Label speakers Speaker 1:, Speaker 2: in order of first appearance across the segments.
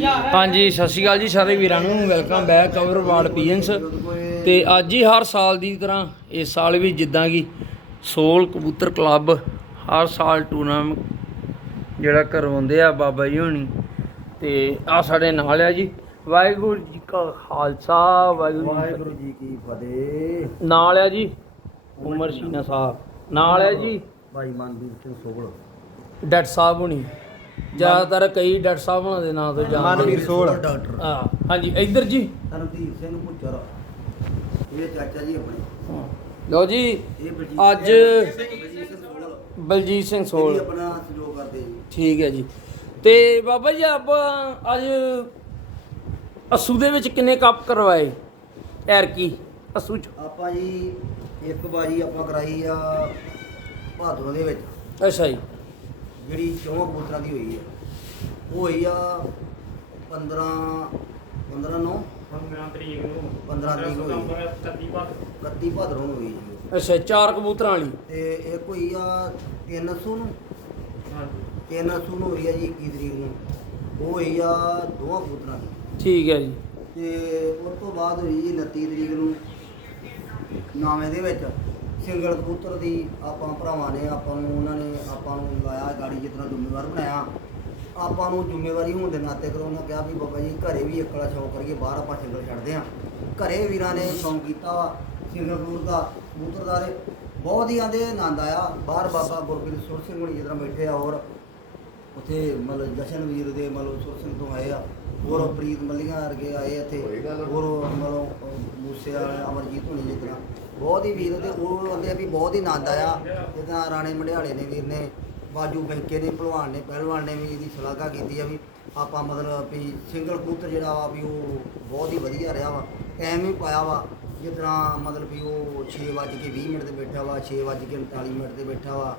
Speaker 1: हाँ जी सत श्री अकाल जी सारे वीरां नूं वेलकम बैक कवर वार्ड पीएनस ते अज ही हर साल की तरह इस साल भी जिद्दां कि सोल कबूतर क्लब हर साल टूर्नामेंट जिहड़ा करवाउंदे आ बाबा जी होनी ते आ साडे नाल आ जी वाहिगुरू जी का खालसा
Speaker 2: वाहिगुरू जी की फतेह।
Speaker 1: नाल है जी उमर शीना साहब नाल है जी
Speaker 2: भाई मनवीर सिंह सोगल
Speaker 1: डॉक्टर साहब होनी ज़्यादातर कई डॉक्टर साहब होना दे नाम तो
Speaker 2: मनवीर सोगल
Speaker 1: डॉक्टर हाँ जी इधर जी
Speaker 2: धर्मधीर सिंह पुੱਤਰ ये चाचा जी अपने
Speaker 1: लो जी अज बलजीत सिंह सोल
Speaker 2: अपना सहयोग करते जी।
Speaker 1: ठीक है जी ਤੇ ਬਾਬਾ ਜੀ ਆਪ ਅੱਜ ਅਸੂ ਦੇ ਵਿੱਚ ਕਿੰਨੇ ਕੱਪ ਕਰਵਾਏ ਐਰਕੀ ਅਸੂ ਚ
Speaker 2: ਆਪਾਂ ਜੀ ਇੱਕ ਵਾਰੀ ਆਪਾਂ ਕਰਾਈ ਆ ਭਾਦੋਂ ਦੇ ਵਿੱਚ
Speaker 1: ਅੱਛਾ ਜੀ
Speaker 2: ਜਿਹੜੀ ਚੌਂ ਕਬੂਤਰਾਂ ਦੀ ਹੋਈ ਆ ਉਹ ਹੋਈ ਆ 15 ਤਰੀਕ ਨੂੰ 31 ਭਾਦਰੋਂ ਨੂੰ ਹੋਈ ਜੀ।
Speaker 1: ਅੱਛਾ ਚਾਰ ਕਬੂਤਰਾਂ ਵਾਲੀ
Speaker 2: ਤੇ ਇੱਕ ਹੋਈ ਆ 300 ਨੂੰ 300 ਨੂੰ ਹੋਈ ਆ ਜੀ 21 ਤਰੀਕ ਨੂੰ ਉਹ ਹੋਈ ਆ ਦੋਵਾਂ ਕਬੂਤਰਾਂ ਦੀ।
Speaker 1: ਠੀਕ ਹੈ ਜੀ
Speaker 2: ਤੇ ਉਸ ਤੋਂ ਬਾਅਦ ਹੋਈ ਜੀ 29 ਤਰੀਕ ਨੂੰ ਨਾਵੇਂ ਦੇ ਵਿੱਚ ਸਿੰਗਲ ਕਬੂਤਰ ਦੀ ਆਪਾਂ ਭਰਾਵਾਂ ਨੇ ਆਪਾਂ ਨੂੰ ਲਾਇਆ ਗਾੜੀ ਜਿਤਨਾ ਜ਼ਿੰਮੇਵਾਰ ਬਣਾਇਆ ਆਪਾਂ ਨੂੰ ਜ਼ਿੰਮੇਵਾਰੀ ਹੋਣ ਦੇ ਨਾਤੇ ਕਰੋ ਉਹਨਾਂ ਕਿਹਾ ਵੀ ਬਾਬਾ ਜੀ ਘਰੇ ਵੀ ਇਕਲਾ ਸ਼ੌਕ ਕਰੀਏ ਬਾਹਰ ਆਪਾਂ ਸਿੰਗਲ ਛੱਡਦੇ ਹਾਂ ਘਰੇ ਵੀਰਾਂ ਨੇ ਸ਼ੌਕ ਕੀਤਾ ਵਾ ਸਿੰਗਲ ਕਬੂਤਰ ਦਾ ਬਹੁਤ ਹੀ ਆਂਦੇ ਆਨੰਦ ਆਇਆ ਬਾਹਰ ਬਾਬਾ ਗੁਰਪ੍ਰੀਤ ਸੁਰ ਸਿੰਘ ਹੋਣੀ ਜਿਸ ਤਰ੍ਹਾਂ ਬੈਠੇ ਆ ਹੋਰ ਉੱਥੇ ਮਤਲਬ ਜਸ਼ਨਵੀਰ ਦੇ ਮਤਲਬ ਸੁਰ ਸਿੰਘ ਤੋਂ ਆਏ ਆ ਹੋਰ ਪ੍ਰੀਤ ਮੱਲੀਆਂ ਵਰਗੇ ਆਏ ਇੱਥੇ ਹੋਰ ਮਤਲਬ ਮੂਸੇ ਵਾਲੇ ਅਮਰਜੀਤ ਹੋਣੀ ਜਿਸ ਤਰ੍ਹਾਂ ਬਹੁਤ ਹੀ ਵੀਰ ਤੇ ਉਹ ਕਹਿੰਦੇ ਵੀ ਬਹੁਤ ਹੀ ਆਨੰਦ ਆਇਆ ਜਿੱਦਾਂ ਰਾਣੇ ਮੰਡਿਆਲੇ ਨੇ ਵੀਰ ਨੇ ਬਾਜੂ ਫੈਂਕੇ ਨੇ ਭਲਵਾਨ ਨੇ ਪਹਿਲਵਾਨ ਨੇ ਵੀ ਇਹਦੀ ਸ਼ਲਾਘਾ ਕੀਤੀ ਆ ਵੀ ਆਪਾਂ ਮਤਲਬ ਵੀ ਸਿੰਗਲ ਕਬੂਤਰ ਜਿਹੜਾ ਵਾ ਵੀ ਉਹ ਬਹੁਤ ਹੀ ਵਧੀਆ ਰਿਹਾ ਵਾ ਟਾਈਮ ਵੀ ਪਾਇਆ ਵਾ ਜਿਸ ਤਰ੍ਹਾਂ ਮਤਲਬ ਵੀ ਉਹ 6:20 ਤੇ ਬੈਠਾ ਵਾ 6:39 ਤੇ ਬੈਠਾ ਵਾ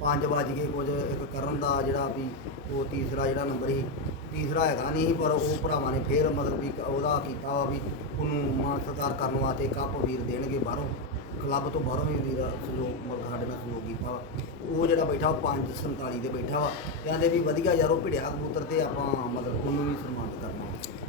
Speaker 2: 5 ਕੁਝ ਇੱਕ ਕਰਨ ਦਾ ਜਿਹੜਾ ਵੀ ਉਹ ਤੀਸਰਾ ਜਿਹੜਾ ਨੰਬਰ ਸੀ ਤੀਸਰਾ ਹੈਗਾ ਨਹੀਂ ਪਰ ਉਹ ਭਰਾਵਾਂ ਨੇ ਫੇਰ ਮਤਲਬ ਵੀ ਉਹਦਾ ਕੀਤਾ ਵਾ ਵੀ ਉਹਨੂੰ ਮਾਨ ਸਤਿਕਾਰ ਕਰਨ ਵਾਸਤੇ ਕੱਪ ਵੀਰ ਦੇਣਗੇ ਬਾਹਰੋਂ ਕਲੱਬ ਤੋਂ ਬਾਹਰੋਂ ਵੀ ਵੀਰ ਸਹਿਯੋਗ ਮਤਲਬ ਸਾਡੇ ਨਾਲ ਸਹਿਯੋਗ ਕੀਤਾ ਵਾ ਉਹ ਜਿਹੜਾ ਬੈਠਾ 5:47 ਤੇ ਬੈਠਾ ਵਾ ਕਹਿੰਦੇ ਵੀ ਵਧੀਆ ਯਾਰ ਉਹ ਭਿੜਿਆ ਕਬੂਤਰ ਤੇ ਆਪਾਂ ਮਤਲਬ ਉਹਨੂੰ ਵੀ ਸਨਮਾਨਿਤ ਕਰਨਾ।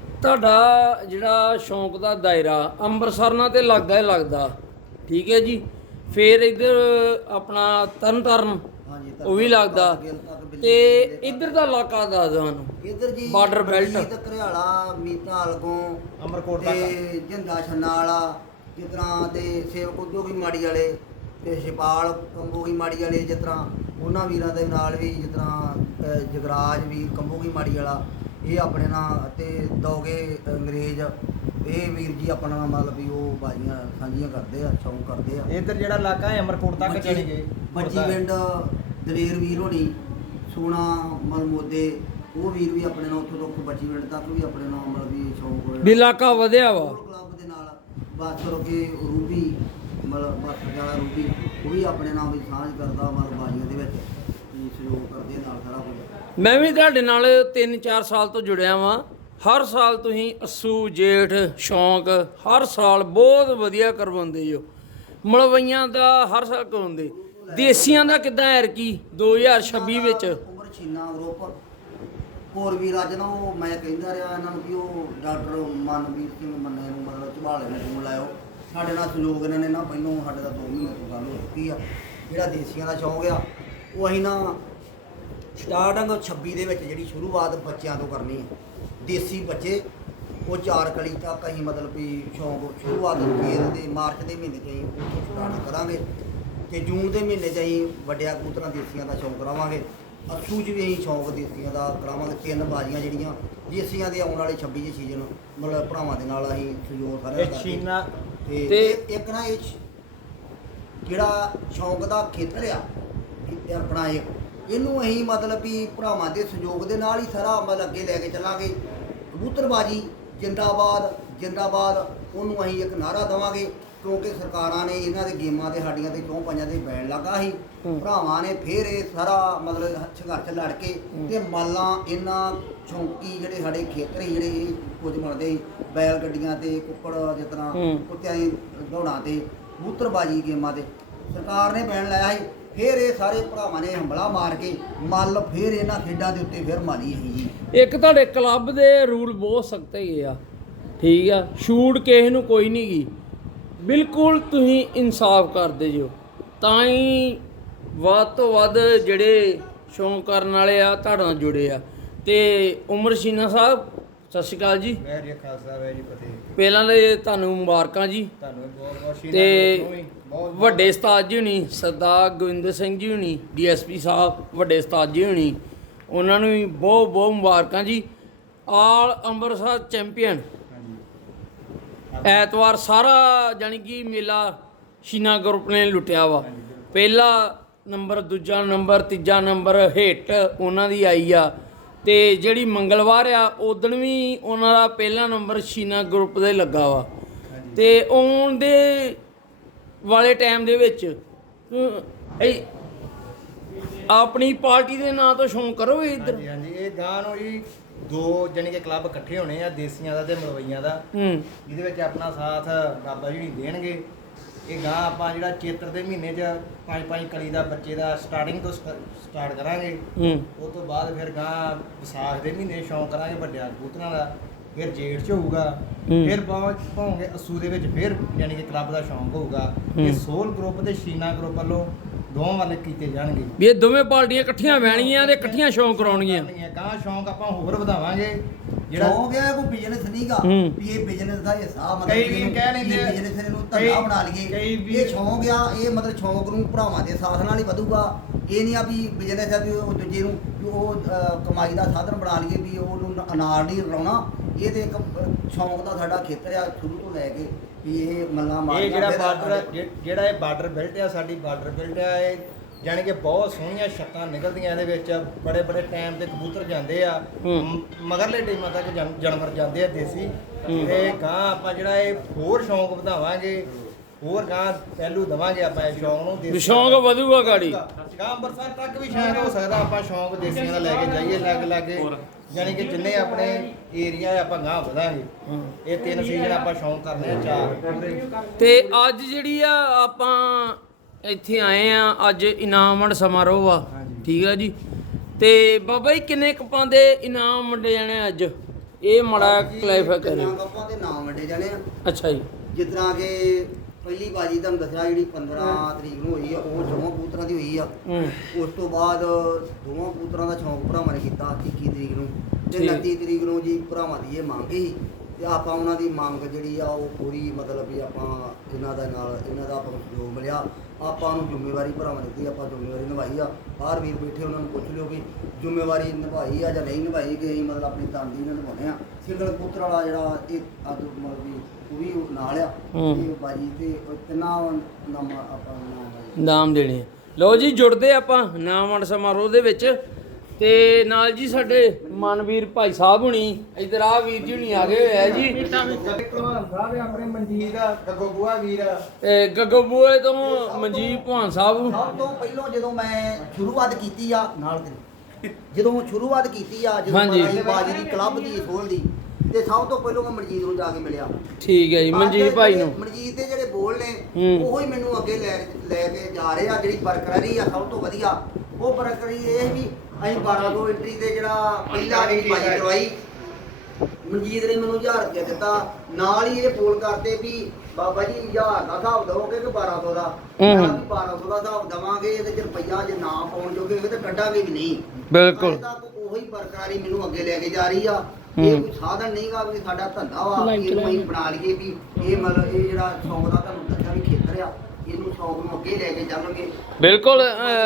Speaker 1: ਤੁਹਾਡਾ ਜਿਹੜਾ ਸ਼ੌਂਕ ਦਾ ਦਾਇਰਾ ਅੰਮ੍ਰਿਤਸਰ ਨਾਲ ਤੇ ਲੱਗਦਾ ਹੀ ਲੱਗਦਾ ਠੀਕ ਹੈ ਜੀ ਫਿਰ ਇੱਧਰ ਆਪਣਾ ਤਰਨਤਾਰਨ ਉਹ ਵੀ ਲੱਗਦਾ ਤੇ ਇੱਧਰ ਦਾ ਇਲਾਕਾ ਦੱਸ ਦਿਓ ਸਾਨੂੰ
Speaker 2: ਇੱਧਰ ਜੀ
Speaker 1: ਬਾਰਡਰ ਬੈਲਟ
Speaker 2: ਘਰਿਆਲਾ ਮੀਤਾ ਹਲਗੋਂ ਅਮਰਕੋਟ ਤੇ ਜਿੰਦਾ ਛੰਨਾ ਵਾਲਾ ਜਿਸ ਤਰ੍ਹਾਂ ਤੇ ਸੇਵਕ ਉਦਯੋਗੀ ਮਾੜੀ ਵਾਲੇ ਤੇ ਛਪਾਲ ਕੰਬੋਗੀ ਮਾੜੀ ਵਾਲੇ ਜਿਸ ਤਰ੍ਹਾਂ ਉਹਨਾਂ ਵੀਰਾਂ ਦੇ ਨਾਲ ਵੀ ਜਿਸ ਤਰ੍ਹਾਂ ਜਗਰਾਜ ਵੀ ਕੰਬੋਗੀ ਮਾੜੀ ਵਾਲਾ ਇਹ ਆਪਣੇ ਨਾਲ ਤੇ ਦੋਗੇ ਅੰਗਰੇਜ਼ ਇਹ ਵੀਰ ਜੀ ਆਪਣਾ ਮਤਲਬ ਵੀ ਉਹ ਬਾਜ਼ੀਆਂ ਸਾਂਝੀਆਂ ਕਰਦੇ ਆ ਸ਼ੌਂਕ ਕਰਦੇ ਆ।
Speaker 3: ਇੱਧਰ ਜਿਹੜਾ ਇਲਾਕਾ ਹੈ ਅਮਰਕੋਟ ਤੱਕ ਚਲੇ ਗਏ
Speaker 2: ਬੱਚੀ ਪਿੰਡ ਦਲੇਰ ਵੀਰ ਹੋਣੀ ਸੋਨਾ ਮਲਮੋਦੇ ਉਹ ਵੀਰ ਵੀ ਆਪਣੇ ਨਾਲ ਉੱਥੋਂ ਤੋਂ ਬੱਚੀ ਪਿੰਡ ਤੱਕ ਵੀ ਆਪਣੇ ਨਾਲ ਮਤਲਬ ਵੀ ਸ਼ੌਂਕ ਹੋਇਆ
Speaker 1: ਵੀ ਇਲਾਕਾ ਵਧਿਆ ਵਾ
Speaker 2: ਕਲੱਬ ਦੇ ਨਾਲ ਬਾਸਰ ਕੇ ਰੂਬੀ ਮਤਲਬ ਬਾਸਰ ਵਾਲਾ ਰੂਬੀ ਉਹ ਵੀ ਆਪਣੇ ਨਾਲ ਵੀ ਸਾਂਝ ਕਰਦਾ ਮਤਲਬ ਬਾਜ਼ੀਆਂ ਦੇ ਵਿੱਚ ਵੀ ਸਹਿਯੋਗ ਕਰਦੇ ਨਾਲ ਸਾਰਾ ਕੁਝ।
Speaker 1: ਮੈਂ ਵੀ ਤੁਹਾਡੇ ਨਾਲ 3-4 ਸਾਲ ਤੋਂ ਜੁੜਿਆ ਵਾਂ ਹਰ ਸਾਲ ਤੁਸੀਂ ਅੱਸੂ ਜੇਠ ਸ਼ੌਂਕ ਹਰ ਸਾਲ ਬਹੁਤ ਵਧੀਆ ਕਰਵਾਉਂਦੇ ਜੋ ਮਲਵਈਆਂ ਦਾ ਹਰ ਸਾਲ ਕਰਵਾਉਂਦੇ ਦੇਸੀਆਂ ਦਾ ਕਿੱਦਾਂ ਐਰਕੀ 2026 ਵਿੱਚ
Speaker 2: ਉਮਰ ਛੀਨਾ ਗਰੁੱਪ ਹੋਰ ਵੀ ਰਾਜ ਨਾ ਉਹ ਮੈਂ ਕਹਿੰਦਾ ਰਿਹਾ ਇਹਨਾਂ ਨੂੰ ਵੀ ਉਹ ਡਾਕਟਰ ਮਨਵੀਰ ਸਿੰਘ ਮੰਨੇ ਨੂੰ ਮਤਲਬ ਝਬਾਲੇ ਨੂੰ ਫੋਨ ਲਾਇਓ ਸਾਡੇ ਨਾਲ ਸਹਿਯੋਗ ਇਹਨਾਂ ਨੇ ਨਾ ਪਹਿਲੋਂ ਸਾਡੇ ਦਾ 2 ਮਹੀਨੇ ਤੋਂ ਗੱਲ ਹੋ ਚੁੱਕੀ ਆ ਜਿਹੜਾ ਦੇਸੀਆਂ ਦਾ ਸ਼ੌਂਕ ਆ ਉਹ ਅਸੀਂ ਨਾ ਸਟਾਰਟਿੰਗ 26 ਦੇ ਵਿੱਚ ਜਿਹੜੀ ਸ਼ੁਰੂਆਤ ਬੱਚਿਆਂ ਤੋਂ ਕਰਨੀ ਹੈ ਦੇਸੀ ਬੱਚੇ ਉਹ 4 ਕਲੀ ਤੱਕ ਅਸੀਂ ਮਤਲਬ ਵੀ ਸ਼ੌਂਕ ਸ਼ੁਰੂਆਤ ਫੇਰ ਦੇ ਮਾਰਚ ਦੇ ਮਹੀਨੇ 'ਚ ਅਸੀਂ ਉੱਥੋਂ ਸਟਾਰਟ ਕਰਾਂਗੇ ਤੇ ਜੂਨ ਦੇ ਮਹੀਨੇ 'ਚ ਅਸੀਂ ਵੱਡਿਆਂ ਕਬੂਤਰਾਂ ਦੇਸੀਆਂ ਦਾ ਸ਼ੌਂਕ ਕਰਾਵਾਂਗੇ ਅੱਸੂ 'ਚ ਵੀ ਅਸੀਂ ਸ਼ੌਂਕ ਦੇਸੀਆਂ ਦਾ ਕਰਾਵਾਂਗੇ 3 ਬਾਜ਼ੀਆਂ ਜਿਹੜੀਆਂ ਦੇਸੀਆਂ ਦੇ ਆਉਣ ਵਾਲੇ 26 ਦੇ ਸੀਜ਼ਨ ਮਤਲਬ ਭਰਾਵਾਂ ਦੇ ਨਾਲ ਅਸੀਂ ਸਹਿਯੋਗ ਸਾਰਿਆਂ ਦਾ
Speaker 3: ਛੀਨਾ
Speaker 2: ਤੇ ਇੱਕ ਨਾ ਇਹ ਜਿਹੜਾ ਸ਼ੌਂਕ ਦਾ ਖੇਤਰ ਆ ਇਹ ਆਪਣਾ ਇਹਨੂੰ ਅਸੀਂ ਮਤਲਬ ਵੀ ਭਰਾਵਾਂ ਦੇ ਸਹਿਯੋਗ ਦੇ ਨਾਲ ਹੀ ਸਾਰਾ ਮਤਲਬ ਅੱਗੇ ਲੈ ਕੇ ਚੱਲਾਂਗੇ। ਕਬੂਤਰਬਾਜੀ ਜਿੰਦਾਬਾਦ ਜਿੰਦਾਬਾਦ ਉਹਨੂੰ ਅਸੀਂ ਇੱਕ ਨਾਅਰਾ ਦੇਵਾਂਗੇ ਕਿਉਂਕਿ ਸਰਕਾਰਾਂ ਨੇ ਇਹਨਾਂ ਦੇ ਗੇਮਾਂ ਤੇ ਸਾਡੀਆਂ ਤੇ ਕਿਉਂ ਪੰਜਾਂ ਦੇ ਬੈਨ ਲੱਗਾ ਸੀ ਭਰਾਵਾਂ ਨੇ ਫਿਰ ਇਹ ਸਾਰਾ ਮਤਲਬ ਸੰਘਰਸ਼ ਲੜ ਕੇ ਤੇ ਮਾਲਾਂ ਇਹਨਾਂ ਚੌਂਕੀ ਜਿਹੜੇ ਸਾਡੇ ਖੇਤਰ ਸੀ ਜਿਹੜੇ ਕੁਝ ਬਣਦੇ ਸੀ ਬੈਲ ਗੱਡੀਆਂ ਤੇ ਕੁੱਕੜ ਜਿਸ ਤਰ੍ਹਾਂ ਕੁੱਤਿਆਂ ਦੀ ਦੌੜਾਂ ਤੇ ਕਬੂਤਰਬਾਜੀ ਗੇਮਾਂ ਤੇ ਸਰਕਾਰ ਨੇ ਬੈਨ ਲਾਇਆ ਸੀ ਫਿਰ ਇਹ ਸਾਰੇ ਭਰਾਵਾਂ ਨੇ ਹੰਬਲਾ ਮਾਰ ਕੇ ਮੱਲ ਫਿਰ ਇਹਨਾਂ ਖੇਡਾਂ ਦੇ ਉੱਤੇ ਫਿਰ ਮਾਰੀ ਅਸੀਂ ਜੀ।
Speaker 1: ਇੱਕ ਤੁਹਾਡੇ ਕਲੱਬ ਦੇ ਰੂਲ ਬਹੁਤ ਸਖਤ ਹੈਗੇ ਆ, ਠੀਕ ਆ, ਛੂਟ ਕਿਸੇ ਨੂੰ ਕੋਈ ਨਹੀਂ ਗੀ, ਬਿਲਕੁਲ ਤੁਸੀਂ ਇਨਸਾਫ ਕਰਦੇ ਜੋ, ਤਾਂ ਹੀ ਵੱਧ ਤੋਂ ਵੱਧ ਜਿਹੜੇ ਸ਼ੌਂਕ ਕਰਨ ਵਾਲੇ ਆ ਤੁਹਾਡੇ ਨਾਲ ਜੁੜੇ ਆ। ਤੇ ਉਮਰ ਸ਼ੀਨਾ ਸਾਹਿਬ ਸਤਿ ਸ਼੍ਰੀ ਅਕਾਲ ਜੀ।
Speaker 3: ਵੈਰੀ ਖਾਲਸਾ ਵੈਰੀ ਫਤਿਹ।
Speaker 1: ਪਹਿਲਾਂ ਦੇ ਤੁਹਾਨੂੰ ਮੁਬਾਰਕਾਂ ਜੀ।
Speaker 3: ਤੁਹਾਨੂੰ ਬਹੁਤ ਬਹੁਤ ਸ਼ੀਨਾ
Speaker 1: ਤੇ ਵੱਡੇ ਉਸਤਾਦ ਜੀ ਹੁਣੀ ਸਰਦਾਰ ਗੋਬਿੰਦਰ ਸਿੰਘ ਜੀ ਹੁਣੀ ਡੀਐਸਪੀ ਸਾਹਿਬ, ਵੱਡੇ ਉਸਤਾਦ ਜੀ ਹੁਣੀ, ਉਹਨਾਂ ਨੂੰ ਵੀ ਬਹੁਤ ਬਹੁਤ ਮੁਬਾਰਕਾਂ ਜੀ। ਆਲ ਅੰਮ੍ਰਿਤਸਰ ਚੈਂਪੀਅਨ ਐਤਵਾਰ ਸਾਰਾ ਜਾਣੀ ਕਿ ਮੇਲਾ ਸ਼ੀਨਾ ਗਰੁੱਪ ਨੇ ਲੁੱਟਿਆ ਵਾ। ਪਹਿਲਾ ਨੰਬਰ, ਦੂਜਾ ਨੰਬਰ, ਤੀਜਾ ਨੰਬਰ ਹਿੱਟ ਉਹਨਾਂ ਦੀ ਆਈ ਆ। ਤੇ ਜਿਹੜੀ ਮੰਗਲਵਾਰ ਆ ਉਦਣ ਵੀ ਉਹਨਾਂ ਦਾ ਪਹਿਲਾ ਨੰਬਰ ਸ਼ੀਨਾ ਗਰੁੱਪ ਦੇ ਲੱਗਾ ਵਾ। ਤੇ ਆਉਣ ਦੇ ਵਾਲੇ ਟਾਈਮ ਦੇ ਵਿੱਚ ਇਹ ਆਪਣੀ ਪਾਰਟੀ ਦੇ ਨਾਂ ਤੋਂ ਸ਼ੌਂਕ ਕਰੋਗੇ ਇੱਧਰ?
Speaker 3: ਹਾਂਜੀ ਹਾਂਜੀ, ਇਹ ਗਾਂ ਨੂੰ ਜੀ ਦੋ ਜਾਣੀ ਕਿ ਕਲੱਬ ਇਕੱਠੇ ਹੋਣੇ ਆ, ਦੇਸੀਆਂ ਦਾ ਤੇ ਮਲਵਈਆਂ ਦਾ। ਜਿਹਦੇ ਵਿੱਚ ਆਪਣਾ ਸਾਥ ਬਾਬਾ ਜੀ ਨਹੀਂ ਦੇਣਗੇ। ਇਹ ਗਾਂ ਆਪਾਂ ਜਿਹੜਾ ਚੇਤਰ ਦੇ ਮਹੀਨੇ 'ਚ 5-5 ਕਲੀ ਦਾ ਬੱਚੇ ਦਾ ਸਟਾਰਟਿੰਗ ਤੋਂ ਸਟਾਰਟ ਕਰਾਂਗੇ। ਉਸ ਤੋਂ ਬਾਅਦ ਫਿਰ ਗਾਂ ਵਿਸਾਖ ਦੇ ਮਹੀਨੇ ਸ਼ੌਂਕ ਕਰਾਂਗੇ ਵੱਡਿਆਂ ਕਬੂਤਰਾਂ ਦਾ, ਫਿਰ ਜੇਠ 'ਚ ਹੋਊਗਾ, ਫਿਰ ਪਾਉਂਗੇ ਅੱਸੂ ਦੇ ਵਿੱਚ ਫਿਰ ਯਾਨੀ ਕਿ ਕਲੱਬ ਦਾ ਸ਼ੌਂਕ ਹੋਊਗਾ। ਇਹ ਸੋਲ ਗਰੁੱਪ ਤੇ ਸ਼ੀਨਾ ਗਰੁੱਪ ਵੱਲੋਂ ਦੋਵਾਂ ਵੱਲ ਕੀਤੇ ਜਾਣਗੇ
Speaker 1: ਵੀ ਇਹ ਦੋਵੇਂ ਪਾਰਟੀਆਂ ਇਕੱਠੀਆਂ ਬਹਿਣਗੀਆਂ ਤੇ ਇਕੱਠੀਆਂ ਸ਼ੌਂਕ ਕਰਾਉਣਗੀਆਂ।
Speaker 3: ਗਾਂ ਸ਼ੌਂਕ ਆਪਾਂ ਹੋਰ ਵਧਾਵਾਂਗੇ।
Speaker 2: ਸ਼ੌਂਕ ਹੈ ਕੋਈ ਬਿਜ਼ਨਸ ਨਹੀਂਗਾ ਵੀ ਇਹ ਬਿਜ਼ਨਸ ਦਾ ਹਿੱਸਾ, ਮਤਲਬ
Speaker 3: ਕਈ ਵੀਰ ਕਹਿ ਲੈਂਦੇ ਆ,
Speaker 2: ਬਿਜ਼ਨਸ ਇਹਨੂੰ ਧੰਦਾ ਬਣਾ
Speaker 3: ਕਈ
Speaker 2: ਲਈਏ।
Speaker 3: ਵੀਰ
Speaker 2: ਇਹ ਸ਼ੌਂਕ ਆ, ਇਹ ਮਤਲਬ ਸ਼ੌਂਕ ਨੂੰ ਭਰਾਵਾਂ ਦੇ ਸਾਥ ਨਾਲ ਹੀ ਵਧੂਗਾ। ਇਹ ਨਹੀਂ ਆ ਵੀ ਬਿਜ਼ਨਸ ਆ ਵੀ ਉਹ ਦੂਜੇ ਨੂੰ ਵੀ ਉਹ ਕਮਾਈ ਦਾ ਸਾਧਨ ਬਣਾ ਲਈਏ, ਵੀ ਉਹਨੂੰ ਅਨਾਰ ਨਹੀਂ ਰਲਾਉਣਾ। ਇਹ ਤੇ ਇੱਕ ਸ਼ੌਂਕ ਦਾ ਸਾਡਾ ਖੇਤਰ ਆ ਸ਼ੁਰੂ ਤੋਂ ਲੈ ਕੇ ਵੀ ਇਹ ਮੱਲਾਂ ਮਾਰ।
Speaker 3: ਇਹ ਜਿਹੜਾ ਬਾਰਡਰ, ਜਿਹੜਾ ਇਹ ਬਾਰਡਰ ਬਿਲਟ ਆ, ਸਾਡੀ ਬਾਰਡਰ ਬਿਲਟ ਆ, ਇਹ ਜਾਣੀ ਕਿ ਬਹੁਤ ਸੋਹਣੀਆਂ ਛੱਤਾਂ ਨਿਕਲਦੀਆਂ ਇਹਦੇ ਵਿੱਚ। ਬੜੇ ਬੜੇ ਟਾਈਮ ਤੇ ਕਬੂਤਰ ਜਾਂਦੇ ਆ, ਮਗਰਲੇ ਟਾਈਮਾਂ ਤੱਕ ਜਾਨਵਰ ਜਾਂਦੇ ਆ ਦੇਸੀ। ਤੇ ਗਾਂ ਆਪਾਂ ਜਿਹੜਾ ਇਹ ਹੋਰ ਸ਼ੌਂਕ ਵਧਾਵਾਂਗੇ, ਹੋਰ ਗਾਂ ਪਹਿਲੂ ਦਵਾਂਗੇ ਆਪਾਂ ਇਹ ਸ਼ੌਂਕ ਨੂੰ।
Speaker 1: ਸ਼ੌਂਕ ਵਧੂਗਾ ਗਾੜੀ,
Speaker 3: ਗਾਂ ਅੰਮ੍ਰਿਤਸਰ ਤੱਕ ਵੀ ਸ਼ਾਇਦ ਹੋ ਸਕਦਾ ਆਪਾਂ ਸ਼ੌਂਕ ਦੇਸੀਆਂ ਦਾ ਲੈ ਕੇ ਜਾਈਏ ਲਾਗੇ ਯਾਨੀ ਕਿ ਜਿੰਨੇ ਆਪਣੇ ਏਰੀਆ ਆਪਾਂ ਗਾਂ ਵਧਾਂਗੇ। ਇਹ 3 ਸੀਜ਼ਨ ਆਪਾਂ ਸ਼ੌਂਕ ਕਰਨੇ ਆ, 4।
Speaker 1: ਤੇ ਅੱਜ ਜਿਹੜੀ ਆ ਆਪਾਂ ਇੱਥੇ ਆਏ ਆ, ਅੱਜ ਇਨਾਮ ਵੰਡ ਸਮਾਰੋਹ ਆ, ਠੀਕ ਆ ਜੀ। ਤੇ ਬਾਬਾ ਜੀ ਕਿੰਨੇ ਕੱਪਾਂ ਦੇ ਇਨਾਮ ਵੰਡੇ ਜਾਣੇ ਅੱਜ? ਇਹ ਮਾੜਾ ਕਲੈਰੀਫਾਈ ਕਰਿਓ।
Speaker 2: ਕੱਪਾਂ ਦੇ ਨਾਮ ਵੰਡੇ ਜਾਣੇ ਆ।
Speaker 1: ਅੱਛਾ ਜੀ।
Speaker 2: ਜਿਸ ਤਰ੍ਹਾਂ ਕਿ ਪਹਿਲੀ ਬਾਜੀ ਤੁਹਾਨੂੰ ਦੱਸਿਆ ਜਿਹੜੀ 15 ਤਰੀਕ ਨੂੰ ਹੋਈ ਆ, ਉਹ ਦੋਵਾਂ ਕਬੂਤਰਾਂ ਦੀ ਹੋਈ ਆ। ਉਸ ਤੋਂ ਬਾਅਦ ਦੋਵਾਂ ਕਬੂਤਰਾਂ ਦਾ ਸ਼ੌਂਕ ਭਰਾਵਾਂ ਨੇ ਕੀਤਾ 21 ਤਰੀਕ ਨੂੰ, ਤੇ 29 ਤਰੀਕ ਨੂੰ ਜੀ ਭਰਾਵਾਂ ਦੀ ਇਹ ਮੰਗ ਸੀ ਤੇ ਆਪਾਂ ਉਹਨਾਂ ਦੀ ਮੰਗ ਜਿਹੜੀ ਆ ਉਹ ਪੂਰੀ, ਮਤਲਬ ਵੀ ਆਪਾਂ ਇਹਨਾਂ ਦਾ ਆਪਾਂ ਨੂੰ ਸਹਿਯੋਗ ਮਿਲਿਆ। ਆਪਾਂ ਨੂੰ ਜ਼ਿੰਮੇਵਾਰੀ ਭਰਾਵਾਂ ਦਿੱਤੀ, ਆਪਾਂ ਜ਼ਿੰਮੇਵਾਰੀ ਨਿਭਾਈ ਆ। ਬਾਹਰ ਵੀਰ ਬੈਠੇ ਉਹਨਾਂ ਨੂੰ ਪੁੱਛ ਲਿਓ ਵੀ ਜ਼ਿੰਮੇਵਾਰੀ ਨਿਭਾਈ ਆ ਜਾਂ ਨਹੀਂ ਨਿਭਾਈ, ਕਿ ਅਸੀਂ ਮਤਲਬ ਆਪਣੀ ਤਨਦੀ ਨਾਲ ਨਿਭਾਉਂਦੇ ਆ। ਸਿੰਗਲ ਕਬੂਤਰ ਵਾਲਾ ਜਿਹੜਾ ਇਹ ਅੱਜ ਮਤਲਬ ਵੀ ਉਹ ਵੀ ਨਾਲ ਆ ਇਹ ਬਾਜੀ, ਤੇ ਤਿੰਨਾਂ ਨਾਮ ਆਪਾਂ
Speaker 1: ਨਾਮ ਦੇਣੇ ਆ। ਲਓ ਜੀ, ਜੁੜਦੇ ਆਪਾਂ ਨਾਮ ਵੰਡ ਸਮਾਰੋਹ ਦੇ ਵਿੱਚ। ਤੇ ਨਾਲ ਜੀ ਸਾਡੇ ਮਨਵੀਰ ਭਾਈ ਸਾਹਿਬ ਹੁਣੀ, ਇਧਰ ਆ ਵੀਰ ਜੀ ਹੁਣੀ ਆ ਗਏ ਹੋਏ ਆ ਜੀ।
Speaker 3: ਭਲਵਾਨ ਸਾਹਿਬ ਆਪਣੇ ਮਨਜੀਤ ਦਾ ਗੱਗੋ ਬੂਆ ਵੀਰ।
Speaker 1: ਗੱਗੋ ਬੂਏ ਤੋਂ ਮਨਜੀਤ ਭਾਨ ਸਾਹਿਬ।
Speaker 2: ਸਭ ਤੋਂ ਪਹਿਲਾਂ ਜਦੋਂ ਮੈਂ ਸ਼ੁਰੂਆਤ ਕੀਤੀ ਆ ਜਦੋਂ ਸ਼ੁਰੂਆਤ ਕੀਤੀ ਆ, ਜਦੋਂ ਬਾਜੀ ਦੀ ਕਲੱਬ ਦੀ ਸੋਲ ਦੀ, ਤੇ ਸਭ ਤੋਂ ਪਹਿਲਾਂ ਮੈਂ ਮਨਜੀਤ ਨੂੰ ਜਾ ਕੇ ਮਿਲਿਆ।
Speaker 1: ਠੀਕ ਹੈ ਜੀ, ਮਨਜੀਤ ਭਾਈ ਨੂੰ।
Speaker 2: ਮਨਜੀਤ ਦੇ ਜਿਹੜੇ ਬੋਲ ਨੇ ਉਹੋ ਹੀ ਮੈਨੂੰ ਅੱਗੇ ਲੈ ਕੇ ਜਾ ਰਹੇ ਆ। ਜਿਹੜੀ ਬਰਕਰਾਰੀ ਆ ਸਭ ਤੋਂ ਵਧੀਆ, ਉਹ ਬਰਕਰਾਰੀ ਇਹ ਵੀ ਅਸੀਂ 1200 ਐਂਟਰੀ ਤੇ ਜਿਹੜਾ ਪਹਿਲਾ ਜਿਹੜੀ ਬਾਜੀ ਕਰਵਾਈ, ਮਨਜੀਤ ਨੇ ਮੈਨੂੰ 1000 ਰੁਪਇਆ ਦਿੱਤਾ। ਨਾਲ ਹੀ ਇਹ ਬੋਲ ਕਰਦੇ ਵੀ ਬਾਬਾ ਜੀ 1000 ਦਾ ਹਿਸਾਬ ਦਵੋਗੇ ਕਿ 1200 ਦਾ? ਮੈਂ ਕਿਹਾ ਵੀ 1200 ਦਾ ਹਿਸਾਬ ਦੇਵਾਂਗੇ, ਇਹਦੇ ਚ ਰੁਪਈਆ ਜੇ ਨਾ ਪਾਉਣ ਜੋਗੇ ਹੋਵੇ ਤਾਂ ਕੱਢਾਂਗੇ ਵੀ ਨਹੀਂ।
Speaker 1: ਬਿਲਕੁਲ।
Speaker 2: ਉਹੀ ਬਰਕਰਾਰੀ ਮੈਨੂੰ ਅੱਗੇ ਲੈ ਕੇ ਜਾ ਰਹੀ ਆ। ਇਹ ਕੋਈ ਸਾਧਨ ਨਹੀਂਗਾ ਵੀ ਸਾਡਾ ਧੰਦਾ ਵਾ, ਇਹਨੂੰ ਅਸੀਂ ਬਣਾ ਲਈਏ ਵੀ ਇਹ ਮਤਲਬ ਇਹ ਜਿਹੜਾ ਸ਼ੌਂਕ ਦਾ ਤੁਹਾਨੂੰ ਦੱਸਿਆ ਵੀ ਖੇਤਰ ਆ, ਇਹਨੂੰ ਸ਼ੌਂਕ ਨੂੰ ਅੱਗੇ ਲੈ ਕੇ ਚੱਲਾਂਗੇ।
Speaker 1: ਬਿਲਕੁਲ।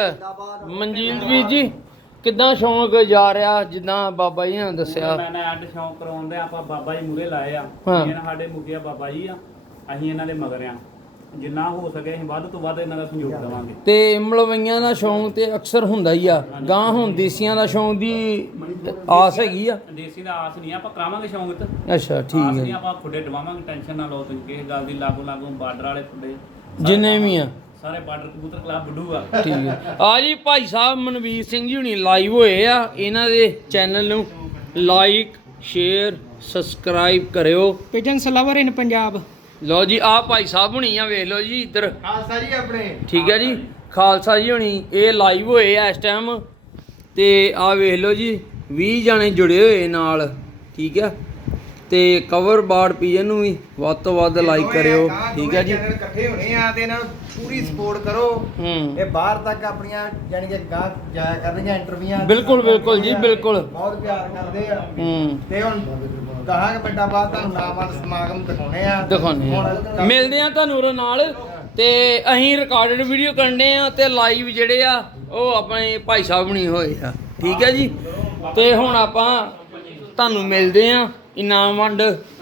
Speaker 1: ਮਨਜੀਤ ਵੀਰ ਜੀ, ਕਿੱਦਾਂ ਸ਼ੌਂਕ ਜਾ ਰਿਹਾ ਜਿੱਦਾਂ ਬਾਬਾ ਜੀ ਨੇ ਦੱਸਿਆ?
Speaker 4: ਮੈਂ ਅੱਡ ਸ਼ੌਂਕ ਕਰਾਉਂਦੇ ਆਪਾਂ ਬਾਬਾ ਜੀ ਮੂਰੇ ਲਾਏ ਆ। ਇਹਨਾਂ ਸਾਡੇ ਮੁਖੀਆ ਬਾਬਾ ਜੀ ਆ, ਅਸੀਂ ਇਹਨਾਂ ਦੇ ਮਗਰ ਆ। ਜਿੰਨਾ ਹੋ ਸਕੇ ਅਸੀਂ ਵੱਧ ਤੋਂ ਵੱਧ ਇਹਨਾਂ ਦਾ ਸਹਿਯੋਗ ਦੇਵਾਂਗੇ।
Speaker 1: ਤੇ ਮਲਵਈਆਂ ਦਾ ਸ਼ੌਂਕ ਤੇ ਅਕਸਰ ਹੁੰਦਾ ਹੀ ਆ, ਗਾਂ ਹੁਣ ਦੇਸੀਆਂ ਦਾ ਸ਼ੌਂਕ ਦੀ ਆਸ ਹੈਗੀ ਆ?
Speaker 4: ਦੇਸੀ ਦਾ ਆਸ ਨਹੀਂ, ਆਪਾਂ ਕਰਾਵਾਂਗੇ ਸ਼ੌਂਕ ਤੇ।
Speaker 1: ਅੱਛਾ, ਠੀਕ ਹੈ
Speaker 4: ਨਹੀਂ, ਆਪਾਂ ਖੁੱਡੇ ਡਵਾਵਾਂਗੇ, ਟੈਨਸ਼ਨ ਨਾ ਲਓ ਤੁਸੀਂ ਕਿਸੇ ਗੱਲ ਦੀ। ਲਾਗੂ ਬਾਰਡਰ ਵਾਲੇ ਖੁੱਡੇ
Speaker 1: ਜਿੰਨੇ ਵੀ ਆ
Speaker 4: ਸਾਰੇ ਬਾਰਡਰ ਕਬੂਤਰ ਕਲੱਬ ਬੁੱਢੂਗਾ।
Speaker 1: ਠੀਕ ਹੈ। ਆ ਜੀ ਭਾਈ ਸਾਹਿਬ ਮਨਵੀਰ ਸਿੰਘ ਜੀ ਹੁਣੀ ਲਾਈਵ ਹੋਏ ਆ। ਇਹਨਾਂ ਦੇ ਚੈਨਲ ਨੂੰ ਲਾਈਕ, ਸ਼ੇਅਰ, ਸਬਸਕ੍ਰਾਈਬ ਕਰਿਓ।
Speaker 5: Pigeons lover in Punjab.
Speaker 1: ਲਓ ਜੀ, ਆ ਭਾਈ ਸਾਹਿਬ ਹੁਣੀ ਆ, ਵੇਖ ਲਓ ਜੀ ਇੱਧਰ।
Speaker 3: ਖਾਲਸਾ ਜੀ ਆਪਣੇ।
Speaker 1: ਠੀਕ ਹੈ ਜੀ, ਖਾਲਸਾ ਜੀ ਹੋਣੀ ਇਹ ਲਾਈਵ ਹੋਏ ਆ ਇਸ ਟਾਈਮ ਤੇ ਆ ਵੇਖ ਲਓ ਜੀ 20 ਜਣੇ ਜੁੜੇ ਹੋਏ ਨਾਲ, ਠੀਕ ਆ। ਤੇ ਕਵਰ ਬਾੜ ਪੀਜਨ ਨੂੰ ਵੀ ਵੱਧ ਤੋਂ ਵੱਧ ਲਾਈਕ ਕਰਿਓ, ਠੀਕ ਹੈ ਜੀ।
Speaker 3: ਇਕੱਠੇ ਹੋਣੇ ਆ ਤੇ ਇਹਨਾਂ ਨੂੰ ਪੂਰੀ ਸਪੋਰਟ ਕਰੋ। ਇਹ ਬਾਹਰ ਤੱਕ ਆਪਣੀਆਂ ਯਾਨੀ ਕਿ ਗਾਂ ਜਾਇਆ ਕਰਨਗੀਆਂ ਇੰਟਰਵਿਊਆਂ।
Speaker 1: ਬਿਲਕੁਲ ਬਿਲਕੁਲ ਜੀ, ਬਿਲਕੁਲ
Speaker 3: ਬਹੁਤ ਪਿਆਰ ਕਰਦੇ ਆ। ਤੇ ਹੁਣ ਕਹਾਂਗੇ ਬੇਟਾ ਬਾਅਦ ਤੁਹਾਨੂੰ ਨਾਮਾਂ ਸਮਾਗਮ ਦਿਖਾਉਣੇ ਆ।
Speaker 1: ਮਿਲਦੇ ਆ ਤੁਹਾਨੂੰ ਉਹਦੇ ਨਾਲ। ਤੇ ਅਸੀਂ ਰਿਕਾਰਡਡ ਵੀਡੀਓ ਕਰਨੇ ਆ ਤੇ ਲਾਈਵ ਜਿਹੜੇ ਆ ਉਹ ਆਪਣੇ ਭਾਈ ਸਾਹਿਬ ਨਹੀਂ ਹੋਏ ਆ, ਠੀਕ ਹੈ ਜੀ। ਤੇ ਹੁਣ ਆਪਾਂ ਤੁਹਾਨੂੰ ਮਿਲਦੇ ਆ ਇਨਾਮ ਵੰਡ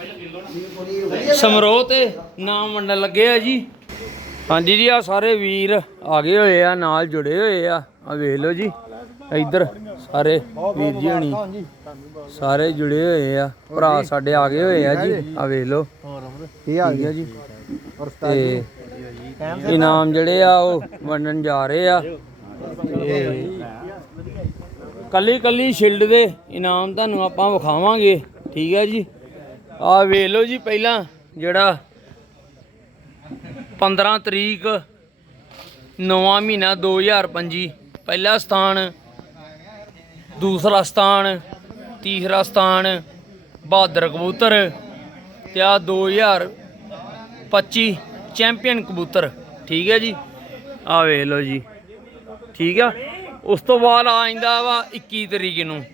Speaker 1: ਸਮਾਰੋਹ ਤੇ ਨਾਮ ਵੰਡਣ ਲੱਗੇ ਆ ਜੀ। ਹਾਂਜੀ ਜੀ, ਆ ਸਾਰੇ ਵੀਰ ਆ ਗਏ ਹੋਏ ਆ, ਨਾਲ ਜੁੜੇ ਹੋਏ ਆ ਵੇਖ ਲਓ ਜੀ। ਇੱਧਰ ਸਾਰੇ ਵੀਰ ਜੀ ਹੋਣੀ ਸਾਰੇ ਜੁੜੇ ਹੋਏ ਆ, ਭਰਾ ਸਾਡੇ ਆ ਗਏ ਹੋਏ ਆ ਜੀ। ਆ ਵੇਖ ਲਓ
Speaker 3: ਇਹ ਆ
Speaker 1: ਗਿਆ ਜੀ। ਤੇ ਇਨਾਮ ਜਿਹੜੇ ਆ ਉਹ ਵੰਡਣ ਜਾ ਰਹੇ ਆ। ਕੱਲੀ ਕੱਲੀ ਸ਼ਿਲਡ ਦੇ ਇਨਾਮ ਤੁਹਾਨੂੰ ਆਪਾਂ ਵਿਖਾਵਾਂਗੇ, ਠੀਕ ਹੈ ਜੀ। ਆ ਵੇਖ ਲਓ ਜੀ, ਪਹਿਲਾਂ ਜਿਹੜਾ 15 ਤਰੀਕ 9ਵਾਂ ਮਹੀਨਾ 2025 ਪਹਿਲਾ ਸਥਾਨ, ਦੂਸਰਾ ਸਥਾਨ, ਤੀਸਰਾ ਸਥਾਨ ਬਹਾਦਰ ਕਬੂਤਰ ਤੇ ਆ 2025 ਚੈਂਪੀਅਨ ਕਬੂਤਰ, ਠੀਕ ਹੈ ਜੀ। ਆ ਵੇਖ ਲਓ ਜੀ, ਠੀਕ ਆ। ਉਸ ਤੋਂ ਬਾਅਦ ਆ ਜਾਂਦਾ ਵਾ 21 ਤਰੀਕ ਨੂੰ,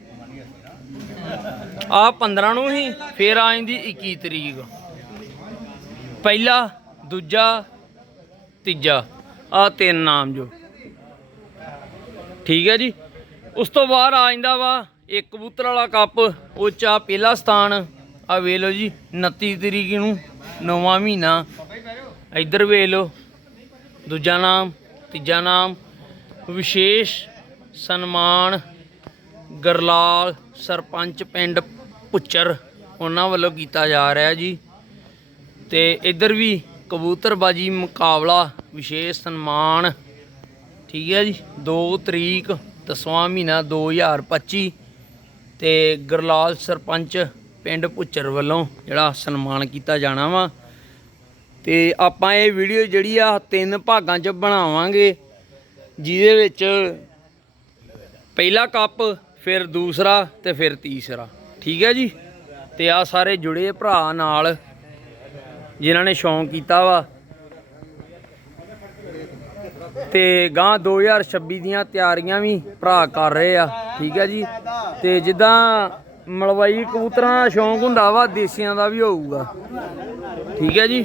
Speaker 1: ਆ 15 ਨੂੰ ਹੀ ਫੇਰ ਆ ਜਾਂਦੀ 21 ਤਰੀਕ, ਪਹਿਲਾ, ਦੂਜਾ, ਤੀਜਾ, ਆ 3 ਨਾਮ ਜੋ, ਠੀਕ ਹੈ ਜੀ। ਉਸ ਤੋਂ ਬਾਅਦ ਆ ਜਾਂਦਾ ਵਾ ਇੱਕ ਕਬੂਤਰ ਵਾਲਾ ਕੱਪ, ਉਹ 'ਚ ਆ ਪਹਿਲਾ ਸਥਾਨ ਆ ਵੇਖ ਲਓ ਜੀ 29 ਤਰੀਕ ਨੂੰ 9ਵਾਂ ਮਹੀਨਾ। ਇੱਧਰ ਵੇਖ ਲਓ ਦੂਜਾ ਨਾਮ, ਤੀਜਾ ਨਾਮ, ਵਿਸ਼ੇਸ਼ ਸਨਮਾਨ ਗਰਲਾਲ ਸਰਪੰਚ ਪਿੰਡ ਪੁੱਚਰ ਉਹਨਾਂ ਵੱਲੋਂ ਕੀਤਾ ਜਾ ਰਿਹਾ ਜੀ। ਤੇ ਇੱਧਰ ਵੀ ਕਬੂਤਰਬਾਜੀ ਮੁਕਾਬਲਾ ਵਿਸ਼ੇਸ਼ ਸਨਮਾਨ, ਠੀਕ ਹੈ ਜੀ। 2 ਤਰੀਕ 10ਵਾਂ ਮਹੀਨਾ 2025 ਤੇ ਗਰਲਾਲ ਸਰਪੰਚ ਪਿੰਡ ਪੁੱਚਰ ਵੱਲੋਂ ਜਿਹੜਾ ਸਨਮਾਨ ਕੀਤਾ ਜਾਣਾ ਵਾ। ਤੇ ਆਪਾਂ ਇਹ ਵੀਡੀਓ ਜਿਹੜੀ ਆ 3 ਭਾਗਾਂ 'ਚ ਬਣਾਵਾਂਗੇ, ਜਿਹਦੇ ਵਿੱਚ ਪਹਿਲਾ ਕੱਪ, ਫਿਰ ਦੂਸਰਾ ਤੇ ਫਿਰ ਤੀਸਰਾ, ਠੀਕ ਹੈ ਜੀ। ਤੇ ਆ ਸਾਰੇ ਜੁੜੇ ਭਰਾ ਨਾਲ ਜਿਨ੍ਹਾਂ ਨੇ ਸ਼ੌਂਕ ਕੀਤਾ ਵਾ। ਤੇ ਗਾਂ 2026 ਦੀਆਂ ਤਿਆਰੀਆਂ ਵੀ ਭਰਾ ਕਰ ਰਹੇ ਆ, ਠੀਕ ਹੈ ਜੀ। ਤੇ ਜਿੱਦਾਂ ਮਲਵਈ ਕਬੂਤਰਾਂ ਦਾ ਸ਼ੌਂਕ ਹੁੰਦਾ ਵਾ, ਦੇਸੀਆਂ ਦਾ ਵੀ ਹੋਊਗਾ, ਠੀਕ ਹੈ ਜੀ।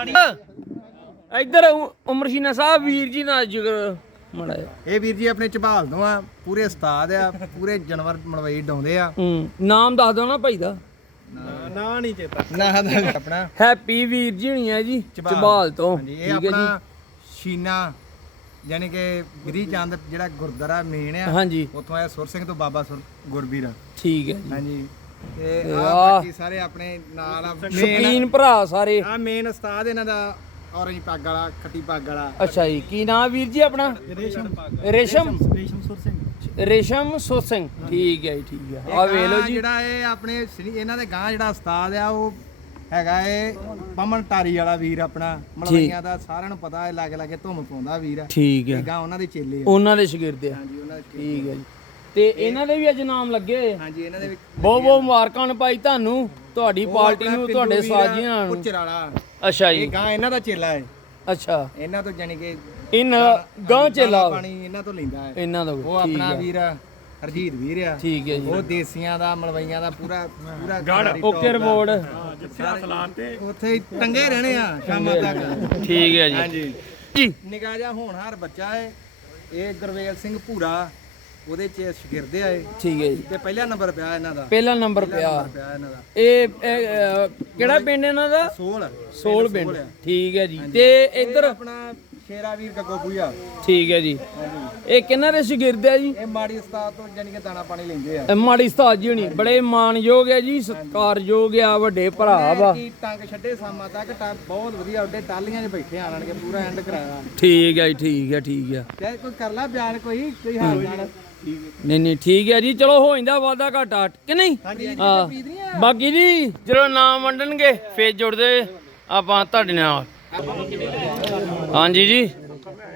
Speaker 1: ਇੱਧਰ ਉਮਰਸ਼ੀਨਾ ਸਾਹਿਬ ਵੀਰ ਜੀ ਨਾਲ ਜ਼ਿਕਰ ਮਾੜਾ ਜਿਹਾ।
Speaker 3: ਇਹ ਵੀਰ ਜੀ ਆਪਣੇ ਝਬਾਲ ਤੋਂ ਆ, ਪੂਰੇ ਉਸਤਾਦ ਆ, ਪੂਰੇ ਜਾਨਵਰ ਮਲਵਈ ਡਾਉਂਦੇ ਆ।
Speaker 1: ਨਾਮ ਦੱਸ ਦਿਓ ਨਾ ਭਾਈ ਦਾ।
Speaker 3: ਨਾ ਨਹੀਂ ਚੇਤਾ ਨਾ ਦਾ ਆਪਣਾ
Speaker 1: ਹੈਪੀ ਵੀਰ ਜੀ ਹੋਣੀ ਆ ਜੀ ਝਬਾਲ ਤੋਂ,
Speaker 3: ਇਹ
Speaker 1: ਠੀਕ ਹੈ ਜੀ।
Speaker 3: ਆਪਣਾ ਸ਼ੀਨਾ ਯਾਨੀ ਕਿ ਗਰੀ ਚੰਦ ਜਿਹੜਾ ਗੁਰਦੁਆਰਾ ਮੇਨ ਆ,
Speaker 1: ਹਾਂਜੀ,
Speaker 3: ਉੱਥੋਂ ਆਇਆ ਸੁਰ ਸਿੰਘ ਤੋਂ ਬਾਬਾ ਸੁਰ ਗੁਰਬੀਰ,
Speaker 1: ਠੀਕ ਹੈ ਜੀ।
Speaker 3: ਹਾਂਜੀ। ਤੇ
Speaker 1: ਤੇ
Speaker 3: ਆ
Speaker 1: ਆਹ
Speaker 3: ਬਾਕੀ ਸਾਰੇ ਆਪਣੇ ਨਾਲ ਆ
Speaker 1: ਸ਼ੌਕੀਨ ਭਰਾ ਸਾਰੇ।
Speaker 3: ਆ ਮੇਨ ਉਸਤਾਦ ਇਹਨਾਂ ਦਾ ਔਰੰਜ ਪੱਗ ਵਾਲਾ, ਖੱਟੀ ਪੱਗ ਵਾਲਾ।
Speaker 1: ਅੱਛਾ ਜੀ, ਕੀ ਨਾਮ ਵੀਰ ਜੀ ਆਪਣਾ? ਰੇਸ਼ਮ ਸੁਰ ਸਿੰਘ, ਠੀਕ ਹੈ ਜੀ, ਠੀਕ ਹੈ। ਆ ਵੇਖ ਲਓ ਜੀ,
Speaker 3: ਜਿਹੜਾ ਇਹ ਆਪਣੇ ਇਹਨਾਂ ਦੇ ਗਾਂ ਜਿਹੜਾ ਉਸਤਾਦ ਆ ਉਹ ਹੈਗਾ ਏ ਪਮਨ ਟਾਰੀ ਵਾਲਾ ਵੀਰ, ਆਪਣਾ ਮਲਵਈਆਂ ਦਾ ਸਾਰਿਆਂ ਨੂੰ ਪਤਾ ਹੈ, ਲਾਗੇ ਲਾਗੇ ਧੁੰਮ ਪਾਉਂਦਾ ਵੀਰ ਆ,
Speaker 1: ਠੀਕ ਹੈ।
Speaker 3: ਗਾਂ ਉਹਨਾਂ ਦੇ ਚੇਲੇ ਆ,
Speaker 1: ਉਹਨਾਂ ਦੇ ਸ਼ਾਗਿਰਦ ਆ,
Speaker 3: ਹਾਂਜੀ ਉਹਨਾਂ ਦੇ
Speaker 1: ਠੀਕ ਹੈ ਜੀ। ਤੇ ਇਹਨਾਂ ਦੇ ਵੀ ਅੱਜ ਨਾਮ ਲੱਗੇ ਹੋਏ।
Speaker 3: ਹਾਂਜੀ, ਇਹਨਾਂ ਦੇ ਵਿੱਚ
Speaker 1: ਬਹੁਤ ਬਹੁਤ ਮੁਬਾਰਕਾਂ ਨੇ ਭਾਈ ਤੁਹਾਨੂੰ, ਤੁਹਾਡੀ ਪਾਰਟੀ ਨੂੰ, ਤੁਹਾਡੇ ਸਾਜੀਆਂ ਨੂੰ।
Speaker 3: ਪੁੱਚਰ ਵਾਲਾ,
Speaker 1: ਅੱਛਾ
Speaker 3: ਇਹ
Speaker 1: ਜੀ,
Speaker 3: ਗਾਂ ਇਹਨਾਂ ਦਾ ਚੇਲਾ ਹੈ।
Speaker 1: ਅੱਛਾ,
Speaker 3: ਇਹਨਾਂ ਤੋਂ ਜਾਨੀ ਕਿ
Speaker 1: ਗਾਂ ਚੇਲਾ
Speaker 3: ਪਾਣੀ ਇਹਨਾਂ ਤੋਂ ਲੈਂਦਾ ਹੈ।
Speaker 1: ਇਹਨਾਂ ਦਾ,
Speaker 3: ਉਹ ਆਪਣਾ ਵੀਰ ਹਰਜੀਤ ਵੀਰ ਆ,
Speaker 1: ਠੀਕ ਹੈ ਜੀ।
Speaker 3: ਉਹ ਦੇਸੀਆਂ ਦਾ ਮਲਵਈਆਂ ਦਾ ਪੂਰਾ
Speaker 1: ਓਕੇ ਰਿਪੋਰਟ,
Speaker 3: ਉੱਥੇ ਹੀ ਟੰਗੇ ਰਹਿਣੇ ਆ ਸ਼ਾਮਾਂ ਤੱਕ,
Speaker 1: ਠੀਕ ਹੈ ਜੀ।
Speaker 3: ਹਾਂਜੀ
Speaker 1: ਜੀ,
Speaker 3: ਨਿੱਕਾ ਜਿਹਾ ਹੋਣਹਾਰ ਬੱਚਾ ਹੈ ਇਹ, ਗੁਰਵੇਲ ਸਿੰਘ ਭੂਰਾ ਉਹਦੇ ਚ ਸ਼ਾਗਿਰਦ ਆ ਇਹ,
Speaker 1: ਠੀਕ ਹੈ ਜੀ।
Speaker 3: ਤੇ ਪਹਿਲਾ ਨੰਬਰ ਪਿਆ ਇਹਨਾਂ ਦਾ,
Speaker 1: ਪਹਿਲਾ ਨੰਬਰ ਪਿਆ
Speaker 3: ਇਹਨਾਂ ਦਾ।
Speaker 1: ਇਹ ਕਿਹੜਾ ਪਿੰਡ ਇਹਨਾਂ ਦਾ? ਸੋਲ ਪਿੰਡ, ਠੀਕ ਹੈ ਜੀ। ਤੇ ਇੱਧਰ
Speaker 3: ਆਪਣਾ ਸ਼ੇਰਾ ਵੀਰ ਗੱਗੋ ਭੂਆ,
Speaker 1: ਠੀਕ ਹੈ ਜੀ। ਇਹ ਕਿਹਨਾਂ ਦੇ ਸ਼ਾਗਿਰਦ ਹੈ ਜੀ?
Speaker 3: ਇਹ ਮਾੜੀ ਉਸਤਾਦ ਤੋਂ ਜਾਨੀ ਕਿ ਦਾਣਾ ਪਾਣੀ ਲੈਂਦੇ ਆ।
Speaker 1: ਇਹ ਮਾੜੀ ਉਸਤਾਦ ਜੀ ਹੋਣੀ ਬੜੇ ਮਾਣਯੋਗ ਹੈ ਜੀ, ਸਤਿਕਾਰਯੋਗ ਆ, ਵੱਡੇ ਭਰਾ ਵਾ।
Speaker 3: ਕੀ ਟੰਗ ਛੱਡੇ ਸਾਮਾਂ ਤੱਕ ਬਹੁਤ ਵਧੀਆ, ਉੱਡੇ ਟਾਲੀਆਂ 'ਚ ਬੈਠੇ ਆਣਗੇ, ਪੂਰਾ ਐਂਡ ਕਰਾਇਆ।
Speaker 1: ਠੀਕ ਹੈ ਜੀ, ਠੀਕ ਹੈ, ਠੀਕ ਹੈ।
Speaker 3: ਚਾਹੇ ਕੋਈ ਕਰ ਲਾ ਬਿਆਨ, ਕੋਈ ਹਾਲ ਨਾਲ।
Speaker 1: ਨਹੀਂ ਨਹੀਂ, ਠੀਕ ਹੈ ਜੀ। ਚਲੋ ਹੋ ਜਾਂਦਾ ਵਾਧਾ ਘਾਟਾ ਕਿ ਨਹੀਂ? ਹਾਂ, ਬਾਕੀ ਜੀ ਜਦੋਂ ਨਾਮ ਵੰਡਣਗੇ ਫੇਰ ਜੁੜਦੇ ਆਪਾਂ ਤੁਹਾਡੇ ਨਾਲ। ਹਾਂਜੀ ਜੀ,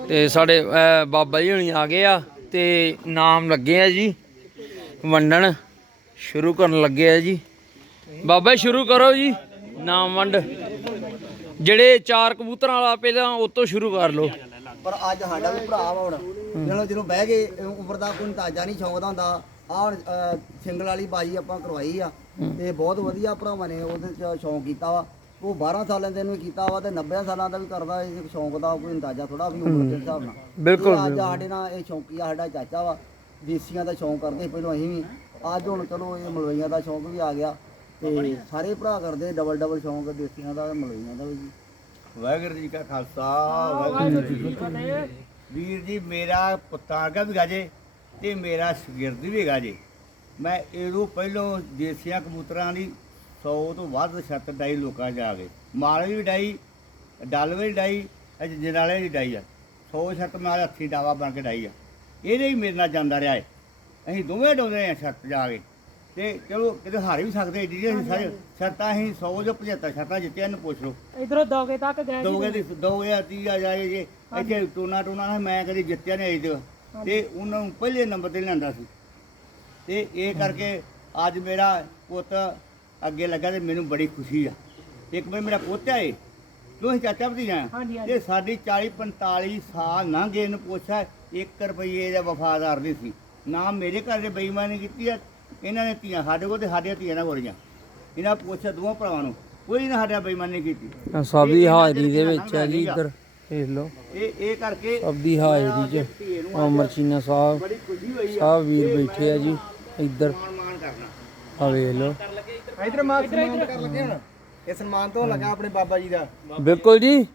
Speaker 1: ਤੇ ਸਾਡੇ ਬਾਬਾ ਜੀ ਹੁਣੀ ਆ ਗਏ ਆ ਤੇ ਨਾਮ ਲੱਗੇ ਆ ਜੀ ਵੰਡਣ, ਸ਼ੁਰੂ ਕਰਨ ਲੱਗੇ ਆ ਜੀ। ਬਾਬਾ ਜੀ ਸ਼ੁਰੂ ਕਰੋ ਜੀ ਨਾਮ ਵੰਡ। ਜਿਹੜੇ 4 ਕਬੂਤਰਾਂ ਵਾਲਾ ਪਹਿਲਾਂ ਉਹ ਤੋਂ ਸ਼ੁਰੂ ਕਰ ਲਓ।
Speaker 2: ਪਰ ਅੱਜ ਸਾਡਾ ਵੀ ਭਰਾ ਵਾ ਹੁਣ ਜਦੋਂ ਬਹਿ ਗਏ ਉਮਰ ਦਾ ਕੋਈ ਅੰਦਾਜ਼ਾ ਨਹੀਂ ਸ਼ੌਂਕ ਦਾ ਹੁੰਦਾ। ਆਹ ਹੁਣ ਸਿੰਗਲ ਵਾਲੀ ਬਾਜੀ ਆਪਾਂ ਕਰਵਾਈ ਆ ਤੇ ਬਹੁਤ ਵਧੀਆ ਭਰਾਵਾਂ ਨੇ ਉਹਦੇ ਚ ਸ਼ੌਂਕ ਕੀਤਾ ਵਾ। ਉਹ 12 ਸਾਲਾਂ ਦੇ ਨੂੰ ਕੀਤਾ ਵਾ ਤੇ 90 ਸਾਲਾਂ ਦਾ ਵੀ ਕਰਦਾ। ਇਹ ਸ਼ੌਂਕ ਦਾ ਕੋਈ ਅੰਦਾਜ਼ਾ ਥੋੜਾ ਵੀ ਉਮਰ ਦੇ ਹਿਸਾਬ ਨਾਲ।
Speaker 1: ਬਿਲਕੁਲ
Speaker 2: ਅੱਜ ਸਾਡੇ ਨਾਲ ਇਹ ਸ਼ੌਂਕੀਆ ਸਾਡਾ ਚਾਚਾ ਵਾ। ਦੇਸੀਆਂ ਦਾ ਸ਼ੌਂਕ ਕਰਦੇ ਪਹਿਲਾਂ ਅਸੀਂ ਵੀ, ਅੱਜ ਹੁਣ ਚਲੋ ਇਹ ਮਲਵਈਆਂ ਦਾ ਸ਼ੌਂਕ ਵੀ ਆ ਗਿਆ ਤੇ ਸਾਰੇ ਭਰਾ ਕਰਦੇ ਡਬਲ ਸ਼ੌਂਕ ਦੇਸੀਆਂ ਦਾ ਮਲਵਈਆਂ ਦਾ ਵੀ ਜੀ।
Speaker 5: ਵਾਹਿਗੁਰੂ ਜੀ ਕਾ ਖਾਲਸਾ ਵਾਹਿਗੁਰੂ ਜੀ ਕੀ ਫਤਿਹ। ਵੀਰ ਜੀ ਮੇਰਾ ਪੁੱਤਾਂ ਵਰਗਾ ਵੀ ਗਾਜੇ ਤੇ ਮੇਰਾ ਸ਼ਾਗਿਰਦ ਵੀ ਹੈਗਾ ਜੇ। ਮੈਂ ਇਹਨੂੰ ਪਹਿਲੋਂ ਦੇਸੀਆਂ ਕਬੂਤਰਾਂ ਦੀ 100 ਤੋਂ ਵੱਧ ਛੱਤ ਡਾਈ ਲੋਕਾਂ ਜਾ ਕੇ ਮਾਲ ਵੀ ਡਾਈ, ਡੱਲ ਵੀ ਡਾਈ, ਜਨਾਲੇ ਦੀ ਡਾਈ ਆ। 100 ਛੱਤ ਮੈਂ ਹੱਥੀਂ ਡਾਵਾ ਬਣ ਕੇ ਡਾਈ ਆ। ਇਹਦੇ ਹੀ ਮੇਰੇ ਨਾਲ ਜਾਂਦਾ ਰਿਹਾ ਹੈ। ਅਸੀਂ ਦੋਵੇਂ ਡਾਉਂਦੇ ਹਾਂ ਛੱਤ ਜਾ ਕੇ ਤੇ ਚਲੋ ਕਿਤੇ ਹਾਰ ਵੀ ਸਕਦੇ ਜੀ। ਅਸੀਂ ਸਾਰੇ ਛੱਤਾਂ ਅਸੀਂ 100 ਜੋ 75 ਛੱਤਾਂ ਜਿੱਤਿਆ ਇਹਨੂੰ ਪੁੱਛ ਲਓ।
Speaker 6: ਇਧਰੋਂ ਦੋਗੇ ਤੱਕ ਗਏ
Speaker 5: ਦੋਗੇ 30 ਆ ਜਾਏ ਜੇ ਇੱਥੇ ਟੂਨਾ ਨਾਲ ਮੈਂ ਕਦੀ ਜਿੱਤਿਆ ਨਹੀਂ ਅਜੇ ਤੇ ਉਹਨਾਂ ਨੂੰ ਪਹਿਲੇ ਨੰਬਰ ਤੇ ਲਿਆਂਦਾ ਸੀ। ਤੇ ਇਹ ਕਰਕੇ ਅੱਜ ਮੇਰਾ ਪੁੱਤ ਅੱਗੇ ਲੱਗਾ ਤੇ ਮੈਨੂੰ ਬੜੀ ਖੁਸ਼ੀ ਆ। ਇੱਕ ਵਾਰ ਮੇਰਾ ਪੋਤਾ ਏ ਤੂੰ ਚਾਚਾ ਭਤੀਜਾ ਤੇ ਸਾਡੀ 40-45 ਸਾਲ ਲੰਘ ਗਏ। ਇਹਨੂੰ ਪੁੱਛਿਆ 1 ਰੁਪਈਏ ਦਾ ਵਫਾਦਾਰ ਨਹੀਂ ਸੀ ਨਾ। ਮੇਰੇ ਘਰ ਦੇ ਬੇਈਮਾਨੀ ਕੀਤੀ ਆ ਇਹਨਾਂ ਨੇ। ਧੀਆਂ ਸਾਡੇ ਕੋਲ ਤੇ ਸਾਡੀਆਂ ਧੀਆਂ ਨਾਲ ਗੋਰੀਆਂ। ਇਹਨਾਂ ਪੁੱਛਿਆ ਦੋਵਾਂ ਭਰਾਵਾਂ ਨੂੰ, ਕੋਈ ਨਾ ਸਾਡਾ ਬੇਈਮਾਨੀ ਕੀਤੀ।
Speaker 1: ਸਭ ਦੀ ਹਾਜ਼ਰੀ ਦੇ ਵਿੱਚ ਹੈ ਜੀ। ਇੱਧਰ ਦੇਖ ਲਓ
Speaker 5: ਇਹ ਕਰਕੇ
Speaker 1: ਸਭ ਦੀ ਹਾਜ਼ਰੀ 'ਚ ਅਮਰ ਚੀਨਾ ਸਾਹਿਬ
Speaker 5: ਬੜੀ ਖੁਸ਼ੀ ਹੋਈ
Speaker 1: ਸਾਹਿਬ ਵੀਰ ਬੈਠੇ ਆ ਜੀ। ਇੱਧਰ
Speaker 5: ਮਾਣ ਕਰਨਾ।
Speaker 1: ਆ ਵੇਖ ਲਓ
Speaker 3: ਇਧਰ ਮਾਨ ਸਨਮਾਨ ਕਰਨ ਲੱਗੇ ਹੁਣ। ਇਹ ਸਨਮਾਨ ਤੋਂ ਲੱਗਾ ਆਪਣੇ ਬਾਬਾ ਜੀ ਦਾ।
Speaker 1: ਬਿਲਕੁਲ ਜੀ।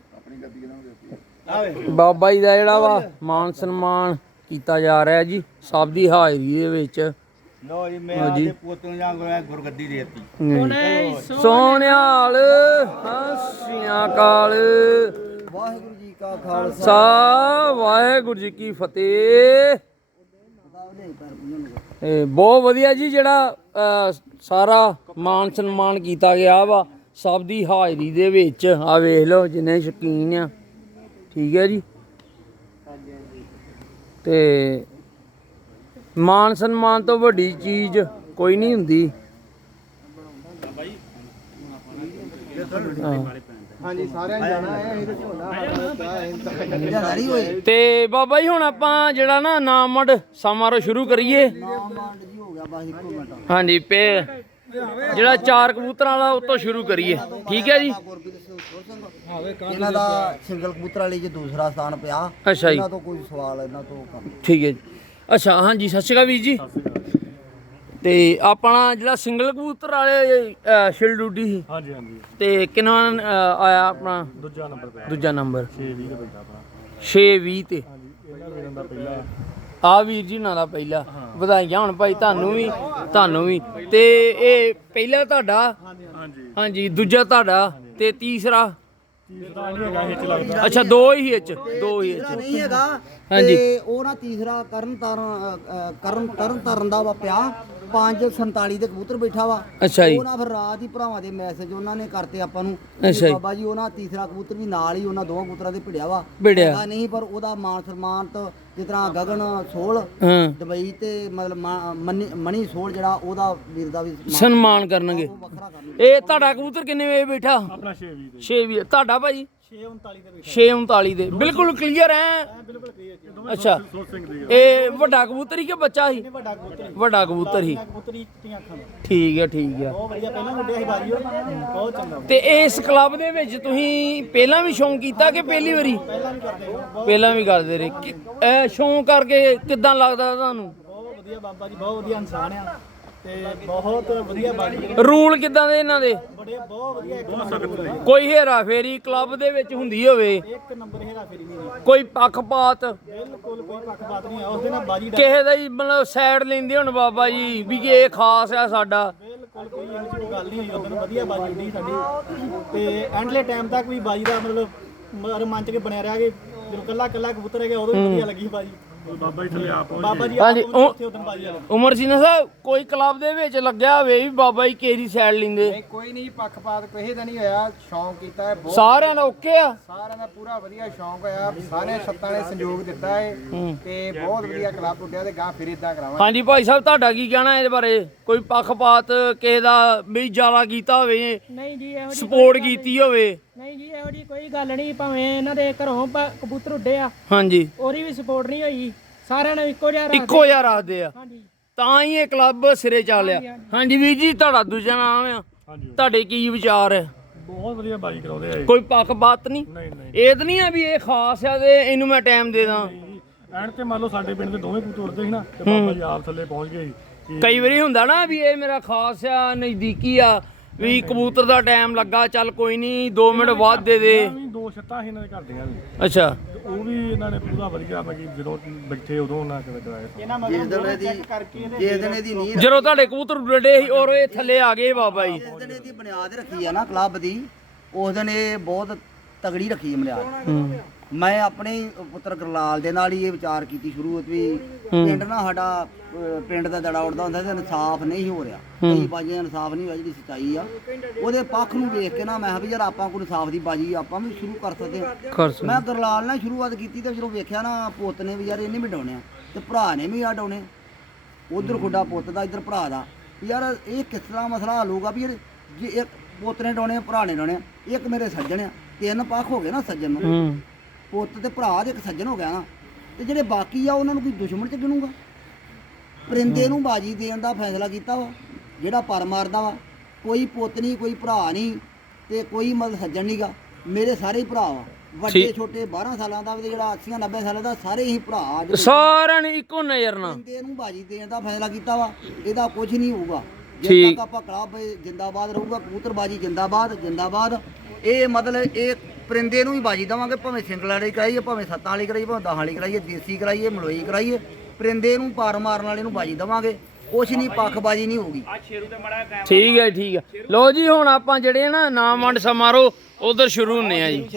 Speaker 1: ਬਾਬਾ ਜੀ ਦਾ ਜਿਹੜਾ ਵਾ ਮਾਨ ਸਨਮਾਨ ਕੀਤਾ ਜਾ ਰਿਹਾ ਜੀ ਸਭ ਦੀ ਹਾਜ਼ਰੀ ਦੇ ਵਿੱਚ।
Speaker 5: ਲੋ ਜੀ ਮੈਂ ਆਪਣੇ ਪੁੱਤ ਨੂੰ ਜਾਂ ਗੁਰਗੱਦੀ ਦੇ ਦਿੱਤੀ।
Speaker 1: ਸੋਨਿਆਲ ਹਸੀਆਂ ਕਾਲ।
Speaker 2: ਵਾਹਿਗੁਰੂ ਜੀ ਕਾ ਖਾਲਸਾ
Speaker 1: ਵਾਹਿਗੁਰੂ ਜੀ ਕੀ ਫਤਿਹ। ਇਹ ਬਹੁਤ ਵਧੀਆ ਜੀ ਜਿਹੜਾ ਸਾਰਾ ਮਾਨ ਸਨਮਾਨ ਕੀਤਾ ਗਿਆ ਵਾ ਸਭ ਦੀ ਹਾਜ਼ਰੀ ਦੇ ਵਿੱਚ। ਆ ਵੇਖ ਲਓ ਜਿੰਨੇ ਸ਼ੌਕੀਨ ਆ। ਠੀਕ ਹੈ ਜੀ। ਤੇ ਮਾਨ ਸਨਮਾਨ ਤੋਂ ਵੱਡੀ ਚੀਜ਼ ਕੋਈ ਨਹੀਂ ਹੁੰਦੀ।
Speaker 3: ਹਾਂਜੀ ਸਾਰਿਆਂ ਨੇ ਜਾਣਾ ਹੈ। ਇਹਦੇ ਝੋਨਾ
Speaker 1: ਤੇ ਬਾਬਾ ਜੀ ਹੁਣ ਆਪਾਂ ਜਿਹੜਾ ਨਾ ਨਾਮ ਵੰਡ ਸਮਾਰੋਹ ਸ਼ੁਰੂ ਕਰੀਏ।
Speaker 2: ਨਾਮ ਮੰਡ ਜੀ ਹੋ ਗਿਆ ਬਸ ਇੱਕੋ ਮਿੰਟ।
Speaker 1: ਹਾਂਜੀ ਜਿਹੜਾ 4 ਕਬੂਤਰਾਂ ਵਾਲਾ ਉਹ ਤੋਂ ਸ਼ੁਰੂ ਕਰੀਏ। ਠੀਕ ਹੈ ਜੀ।
Speaker 2: ਇਹਨਾਂ ਦਾ ਸਿੰਗਲ ਕਬੂਤਰ ਵਾਲੀ 'ਚ ਦੂਸਰਾ ਸਥਾਨ ਪਿਆ।
Speaker 1: ਅੱਛਾ ਜੀ।
Speaker 2: ਇਹਨਾਂ ਤੋਂ ਕੋਈ ਸਵਾਲ ਇਹਨਾਂ ਤੋਂ ਕਰ।
Speaker 1: ਠੀਕ ਹੈ ਜੀ। ਅੱਛਾ ਹਾਂਜੀ ਸਤਿ ਸ਼੍ਰੀ ਅਕਾਲ ਵੀਰ ਜੀ। ਤੇ ਆਪਣਾ ਜਿਹੜਾ ਸਿੰਗਲ ਕਬੂਤਰ ਵਾਲੇ ਸ਼ਿਲ ਡਿਊਟੀ ਸੀ।
Speaker 4: ਹਾਂਜੀ ਹਾਂਜੀ
Speaker 1: ਤੇ ਕਿੰਨਾ ਆਇਆ ਆਪਣਾ
Speaker 4: ਦੂਜਾ ਨੰਬਰ ਪਿਆ
Speaker 1: ਦੂਜਾ ਨੰਬਰ
Speaker 4: 620 ਦਾ ਬੈਠਾ ਆਪਣਾ
Speaker 1: 620 ਤੇ
Speaker 4: ਇਹਨਾਂ ਵੀਰਾਂ ਦਾ ਪਹਿਲਾ
Speaker 1: ਆ ਵੀਰ ਜੀ ਨਾਲ ਦਾ ਪਹਿਲਾ। ਵਧਾਈਆਂ ਹੁਣ ਭਾਈ ਤੁਹਾਨੂੰ ਵੀ ਤੇ ਇਹ ਪਹਿਲਾ ਤੁਹਾਡਾ।
Speaker 4: ਹਾਂਜੀ
Speaker 1: ਹਾਂਜੀ ਦੂਜਾ ਤੁਹਾਡਾ ਤੇ ਤੀਸਰਾ
Speaker 4: ਤੀਸਰਾ ਨਹੀਂ ਹੈਗਾ ਇਹ ਚ ਲੱਗਦਾ।
Speaker 1: ਅੱਛਾ ਦੋ ਹੀ ਇਹ ਚ
Speaker 2: ਨਹੀਂ ਹੈਗਾ
Speaker 1: ਹਾਂਜੀ।
Speaker 2: ਤੇ ਉਹ ਨਾ ਤੀਸਰਾ ਕਰਨ ਤਰਨ ਦਾ ਵਾ ਪਿਆ 547 ਦੇ ਕਬੂਤਰ ਬੈਠਾ ਵਾ।
Speaker 1: ਅੱਛਾ ਜੀ।
Speaker 2: ਉਹ ਨਾ ਫਿਰ ਰਾਤ ਹੀ ਭਰਾਵਾਂ ਦੇ ਮੈਸੇਜ ਉਹਨਾਂ ਨੇ ਕਰਤੇ ਆਪਾਂ ਨੂੰ
Speaker 1: ਅੱਛਾ ਜੀ।
Speaker 2: ਬਾਬਾ ਜੀ ਉਹਨਾਂ ਤੀਸਰਾ ਕਬੂਤਰ ਵੀ ਨਾਲ ਹੀ ਉਹਨਾਂ ਦੋਵਾਂ ਕਬੂਤਰਾਂ ਦੇ ਭਿੜਿਆ ਵਾ।
Speaker 1: ਭਿੜਿਆ।
Speaker 2: ਹੈਗਾ ਨਹੀਂ ਪਰ ਉਹਦਾ ਮਾਨ ਸਨਮਾਨ ਤਾਂ ਜਿਸ ਤਰ੍ਹਾਂ ਗਗਨ ਸੋਲ
Speaker 1: ਹਾਂ
Speaker 2: ਦੁਬਈ ਤੇ ਮਤਲਬ ਮਣੀ ਸੋਲ ਜਿਹੜਾ ਉਹਦਾ ਵੀਰ ਦਾ ਵੀ
Speaker 1: ਸਨਮਾਨ ਕਰਨਗੇ।
Speaker 2: ਉਹ ਵੱਖਰਾ ਕਰਨਗੇ।
Speaker 1: ਇਹ ਤੁਹਾਡਾ ਕਬੂਤਰ ਕਿੰਨੇ ਵਜੇ ਬੈਠਾ?
Speaker 4: ਆਪਣਾ 620 ਦੇ
Speaker 1: 6 ਤੁਹਾਡਾ ਭਾਈ
Speaker 4: 639 ਦੇ ਵਿੱਚ
Speaker 1: 639 ਦੇ ਬਿਲਕੁਲ ਕਲੀਅਰ ਹੈ।
Speaker 4: ਬਿਲਕੁਲ ਕਲੀਅਰ
Speaker 1: ਅੱਛਾ
Speaker 4: ਸੋਚ ਸਿੰਘ ਦੀ
Speaker 1: ਇਹ ਵੱਡਾ ਕਬੂਤਰ ਹੀ ਕਿ ਬੱਚਾ ਸੀ? ਵੱਡਾ ਕਬੂਤਰ ਹੀ।
Speaker 4: ਕਬੂਤਰੀ ਟੀਆਂ ਅੱਖਾਂ ਦਾ
Speaker 1: ਠੀਕ ਹੈ
Speaker 4: ਬਹੁਤ ਵਧੀਆ। ਪਹਿਲਾਂ ਮੁੰਡਿਆ ਸੀ ਬਾਜੀ ਉਹ ਬਹੁਤ ਚੰਗਾ।
Speaker 1: ਤੇ ਇਸ ਕਲੱਬ ਦੇ ਵਿੱਚ ਤੁਸੀਂ ਪਹਿਲਾਂ ਵੀ ਸ਼ੌਂਕ ਕੀਤਾ ਕਿ ਪਹਿਲੀ ਵਾਰੀ? ਪਹਿਲਾਂ ਵੀ ਕਰਦੇ ਰਹੇ। ਇਹ ਸ਼ੌਂਕ ਕਰਕੇ ਕਿੱਦਾਂ ਲੱਗਦਾ ਤੁਹਾਨੂੰ?
Speaker 4: ਬਹੁਤ ਵਧੀਆ ਬਾਬਾ ਜੀ ਬਹੁਤ ਵਧੀਆ ਇਨਸਾਨ ਆ ਤੇ ਬਹੁਤ ਵਧੀਆ ਬਾਜੀ।
Speaker 1: ਰੂਲ ਕਿੱਦਾਂ ਦੇ ਇਹਨਾਂ ਦੇ?
Speaker 4: ਬੜੇ ਬਹੁਤ ਵਧੀਆ। ਇੱਕ ਨੰਬਰ
Speaker 1: ਕੋਈ ਹੇਰਾ ਫੇਰੀ ਕਲੱਬ ਦੇ ਵਿੱਚ ਹੁੰਦੀ ਹੋਵੇ?
Speaker 4: ਇੱਕ ਨੰਬਰ ਹੇਰਾ ਫੇਰੀ ਨਹੀਂ
Speaker 1: ਕੋਈ ਪੱਖਪਾਤ
Speaker 4: ਬਿਲਕੁਲ ਕੋਈ ਪੱਖਪਾਤ ਨਹੀਂ ਆ। ਉਸ ਦੇ ਨਾਲ ਬਾਜੀ
Speaker 1: ਕਿਸੇ ਦਾ ਹੀ ਮਤਲਬ ਸਾਈਡ ਲੈਂਦੇ ਹੁਣ ਬਾਬਾ ਜੀ ਵੀ ਕਿ ਇਹ ਖਾਸ ਆ ਸਾਡਾ?
Speaker 4: ਬਿਲਕੁਲ ਕੋਈ ਇਹੋ ਜਿਹੀ ਗੱਲ ਨਹੀਂ ਹੋਈ। ਉਦੋਂ ਵਧੀਆ ਬਾਜੀ ਹੁੰਦੀ ਸਾਡੀ ਤੇ ਐਂਡਲੇ ਟਾਈਮ ਤੱਕ ਵੀ ਬਾਜੀ ਦਾ ਮਤਲਬ ਰੋਮਾਂਚਕ ਬਣਿਆ ਰਿਹਾ ਕਿ ਜਦੋਂ ਕੱਲਾ ਕਬੂਤਰ ਹੈਗਾ ਉਦੋਂ ਵੀ ਵਧੀਆ ਲੱਗੀ ਬਾਜੀ।
Speaker 6: ਬਾਬਾ ਜੀ ਥੱਲੇ ਆਪ
Speaker 3: ਬਾਬਾ ਜੀ
Speaker 1: ਹਾਂਜੀ
Speaker 3: ਉੱਥੇ ਉਦੋਂ ਬਾਜੀ ਵਾਲੇ
Speaker 1: ਉਮਰ ਸਿੰਘ ਸਾਹਿਬ ਕੋਈ ਕਲੱਬ ਦੇ ਵਿੱਚ ਲੱਗਿਆ ਹੋਵੇ ਵੀ ਬਾਬਾ ਜੀ ਕਿਹਦੀ ਸਾਈਡ ਲੈਂਦੇ
Speaker 3: ਨਹੀਂ ਕੋਈ ਨਹੀਂ ਪੱਖਪਾਤ ਕਿਸੇ ਦਾ ਨਹੀਂ ਹੋਇਆ ਸ਼ੌਂਕ ਕੀਤਾ ਹੈ ਬਹੁਤ
Speaker 1: ਸਾਰਿਆਂ ਦਾ ਓਕੇ ਆ
Speaker 3: ਸਾਰਿਆਂ ਦਾ ਪੂਰਾ ਵਧੀਆ ਸ਼ੌਂਕ ਹੋਇਆ ਸਾਰੇ ਸੱਤਾਂ ਨੇ ਸੰਯੋਗ ਦਿੱਤਾ ਹੈ ਤੇ ਬਹੁਤ ਵਧੀਆ ਕਲੱਬ ਉੱਡਿਆ ਤੇ ਗਾਂ ਫਿਰ ਇਦਾਂ ਕਰਾਵਾਂਗੇ
Speaker 1: ਹਾਂਜੀ ਭਾਈ ਸਾਹਿਬ ਤੁਹਾਡਾ ਕੀ ਕਹਿਣਾ ਇਹਦੇ ਬਾਰੇ ਕੋਈ ਪੱਖਪਾਤ ਕਿਸੇ ਦਾ ਵੀ ਜ਼ਿਆਦਾ ਕੀਤਾ ਹੋਵੇ
Speaker 7: ਨਹੀਂ ਜੀ ਇਹੋ ਜਿਹੀ
Speaker 1: ਸਪੋਰਟ ਕੀਤੀ ਹੋਵੇ
Speaker 7: ਨਹੀਂ ਜੀ ਇਹੋ ਜੀ ਕੋਈ ਗੱਲ ਨਹੀਂ ਭਾਵੇਂ ਇਹਨਾਂ ਦੇ ਘਰੋਂ ਕਬੂਤਰ ਉੱਡੇ ਆ
Speaker 1: ਹਾਂਜੀ
Speaker 7: ਉਹਦੀ ਵੀ ਸਪੋਰਟ ਨਹੀਂ ਹੋਈ ਸਾਰਿਆਂ ਨੇ ਇੱਕੋ ਜਿਹਾ ਰੱਖਦੇ।
Speaker 1: ਇੱਕੋ ਜਿਹਾ ਰੱਖਦੇ ਆ
Speaker 7: ਹਾਂਜੀ
Speaker 1: ਤਾਂ ਹੀ ਇਹ ਕਲੱਬ ਸਿਰੇ ਚੱਲਿਆ ਹਾਂਜੀ ਵੀਰ ਜੀ ਤੁਹਾਡਾ ਦੂਜਾ ਨਾਮ ਆ ਤੁਹਾਡੇ ਕੀ ਵਿਚਾਰ ਹੈ
Speaker 6: ਬਹੁਤ ਵਧੀਆ ਬਾਜੀ ਕਰਾਉਂਦੇ ਆ
Speaker 1: ਕੋਈ ਪੱਖਪਾਤ ਨਹੀਂ
Speaker 6: ਨਹੀਂ ਨਹੀਂ
Speaker 1: ਇਹ ਤਾਂ ਨਹੀਂ ਆ ਵੀ ਇਹ ਖਾਸ ਆ ਤੇ ਇਹਨੂੰ ਮੈਂ ਟਾਈਮ ਦੇ ਦਾਂ
Speaker 6: ਐਨ ਤੇ ਮੰਨ ਲਓ ਸਾਡੇ ਪਿੰਡ ਦੇ ਦੋਵੇਂ ਕਬੂਤਰ ਉੜਦੇ ਸੀ ਨਾ ਤੇ ਬਾਬਾ ਜੀ ਆਪ ਥੱਲੇ ਪਹੁੰਚ ਗਏ ਸੀ
Speaker 1: ਕਈ ਵਾਰੀ ਹੁੰਦਾ ਨਾ ਵੀ ਇਹ ਮੇਰਾ ਖਾਸ ਆ ਨਜ਼ਦੀਕੀ ਆ ਵੀ ਕਬੂਤਰ ਦਾ ਟਾਈਮ ਲੱਗਾ ਚੱਲ ਕੋਈ ਨਹੀਂ 2 ਮਿੰਟ ਬਾਅਦ ਦੇ ਦੇ
Speaker 6: ਵੀ 2 ਛੱਤਾਂ ਸੀ ਇਹਨਾਂ ਦੇ ਘਰ ਦੀਆਂ ਵੀ
Speaker 1: ਅੱਛਾ
Speaker 6: ਤੇ ਉਹ ਵੀ ਇਹਨਾਂ ਨੇ ਪੂਰਾ ਵਧੀਆ ਮਤਲਬ ਜਦੋਂ ਬੈਠੇ ਉਦੋਂ ਉਹਨਾਂ ਕਿਤੇ ਕਰਾਇਆ
Speaker 3: ਇਹਨਾਂ
Speaker 2: ਜਿਸ
Speaker 3: ਮਤਲਬ
Speaker 2: ਦਿਨ
Speaker 3: ਪੂਰਾ
Speaker 2: ਇਹਦੀ
Speaker 3: ਚੈੱਕ ਕਰਕੇ ਇਹਦੇ
Speaker 2: ਜਿਸ ਦਿਨ ਇਹਦੀ ਨੀਂਹ
Speaker 1: ਜਦੋਂ ਤੁਹਾਡੇ ਕਬੂਤਰ ਉੱਡੇ ਸੀ ਔਰ ਇਹ ਥੱਲੇ ਆ ਗਏ ਬਾਬਾ ਜੀ
Speaker 2: ਜਿਸ ਦਿਨ ਇਹਦੀ ਬੁਨਿਆਦ ਰੱਖੀ ਆ ਨਾ ਕਲੱਬ ਦੀ ਉਸ ਦਿਨ ਇਹ ਬਹੁਤ ਤਗੜੀ ਰੱਖੀ ਹੈ ਬੁਨਿਆਦ ਮੈਂ ਆਪਣੇ ਹੀ ਪੁੱਤਰ ਗੁਰਲਾਲ ਦੇ ਨਾਲ ਹੀ ਇਹ ਵਿਚਾਰ ਕੀਤੀ ਸ਼ੁਰੂ ਵੀ ਪਿੰਡ ਨਾ ਸਾਡਾ ਪਿੰਡ ਦਾ ਦੜਾ ਉੜਦਾ ਹੁੰਦਾ ਤੇ ਇਨਸਾਫ ਨਹੀਂ ਹੋ ਰਿਹਾ ਕਈ ਬਾਜੀਆਂ ਇਨਸਾਫ ਨਹੀਂ ਹੋਇਆ ਜਿਹੜੀ ਸੱਚਾਈ ਆ ਉਹਦੇ ਪੱਖ ਨੂੰ ਵੇਖ ਕੇ ਨਾ ਮੈਂ ਕਿਹਾ ਵੀ ਯਾਰ ਆਪਾਂ ਕੋਈ ਇਨਸਾਫ ਦੀ ਬਾਜੀ ਆਪਾਂ ਵੀ ਸ਼ੁਰੂ ਕਰ ਸਕਦੇ ਹਾਂ ਮੈਂ ਗੁਰਲਾਲ ਨਾਲ ਸ਼ੁਰੂਆਤ ਕੀਤੀ ਤੇ ਜਦੋਂ ਵੇਖਿਆ ਨਾ ਪੁੱਤ ਨੇ ਵੀ ਯਾਰ ਇਹਨੇ ਵੀ ਡਾਉਣੇ ਆ ਤੇ ਭਰਾ ਨੇ ਵੀ ਆ ਡਾਉਣੇ ਉਧਰ ਖੁੱਡਾ ਪੁੱਤ ਦਾ ਇੱਧਰ ਭਰਾ ਦਾ ਵੀ ਯਾਰ ਇਹ ਕਿਸ ਤਰ੍ਹਾਂ ਮਸਲਾ ਹੱਲ ਹੋਊਗਾ ਵੀ ਯਾਰ ਜੇ ਇੱਕ ਪੁੱਤ ਨੇ ਡਾਉਣੇ ਭਰਾ ਨੇ ਡਾਉਣੇ ਇੱਕ ਮੇਰੇ ਸੱਜਣ ਆ 3 ਪੱਖ ਹੋ ਗਏ ਨਾ ਸੱਜਣ ਨੂੰ ਪੁੱਤ ਤੇ ਭਰਾ ਦੇ ਇੱਕ ਸੱਜਣ ਹੋ ਗਿਆ ਨਾ ਤੇ ਜਿਹੜੇ ਬਾਕੀ ਆ ਉਹਨਾਂ ਨੂੰ ਕੋਈ ਦੁਸ਼ਮਣ ਚ ਗਿਣੂਗਾ ਪਰਿੰਦੇ ਨੂੰ ਬਾਜੀ ਦੇਣ ਦਾ ਫੈਸਲਾ ਕੀਤਾ ਵਾ ਜਿਹੜਾ ਪਰ ਮਾਰਦਾ ਵਾ ਕੋਈ ਪੁੱਤ ਨਹੀਂ ਕੋਈ ਭਰਾ ਨਹੀਂ ਤੇ ਕੋਈ ਮਤਲਬ ਸੱਜਣ ਨਹੀਂਗਾ ਮੇਰੇ ਸਾਰੇ ਹੀ ਭਰਾ ਵਾ ਵੱਡੇ ਛੋਟੇ 12 ਸਾਲਾਂ ਦਾ ਤੇ ਜਿਹੜਾ 80 90 ਸਾਲਾਂ ਦਾ ਸਾਰੇ ਹੀ ਭਰਾ ਜਿਹੜੇ
Speaker 1: ਸਾਰਿਆਂ ਨੇ ਇੱਕੋ ਨਜ਼ਰ ਨਾਲ
Speaker 2: ਪਰਿੰਦੇ ਨੂੰ ਬਾਜੀ ਦੇਣ ਦਾ ਫੈਸਲਾ ਕੀਤਾ ਵਾ ਇਹਦਾ ਕੁਝ ਨਹੀਂ ਹੋਊਗਾ ਜੇ ਤੱਕ ਆਪਾਂ ਕਲੱਬ ਜਿੰਦਾਬਾਦ ਰਹੂਗਾ ਕਬੂਤਰਬਾਜੀ ਜਿੰਦਾਬਾਦ ਜਿੰਦਾਬਾਦ ਇਹ ਮਤਲਬ ਇਹ ਪਰਿੰਦੇ ਨੂੰ ਹੀ ਬਾਜੀ ਦੇਵਾਂਗੇ ਭਾਵੇਂ ਸਿੰਗਲ ਵਾਲੀ ਕਰਾਈਏ ਭਾਵੇਂ 7 ਵਾਲੀ ਕਰਾਈਏ ਭਾਵੇਂ 10 ਵਾਲੀ ਕਰਾਈਏ ਦੇਸੀ ਕਰਾਈਏ ਮਲੋਈ ਕਰਾਈਏ ਪਰਿੰਦੇ ਨੂੰ ਪਾਰ ਮਾਰਨ ਵਾਲੇ ਨੂੰ ਬਾਜੀ ਦੇਵਾਂਗੇ ਕੁਛ ਨਹੀਂ ਪੱਖਬਾਜੀ ਨਹੀਂ ਹੋਊਗੀ
Speaker 1: ਠੀਕ ਹੈ ਲੋ ਜੀ ਹੁਣ ਆਪਾਂ ਜਿਹੜੇ ਨਾ ਨਾਮ ਵੰਡ ਸਮਾਰੋਹ ਉਧਰ ਸ਼ੁਰੂ ਹੁੰਨੇ ਆ ਜੀ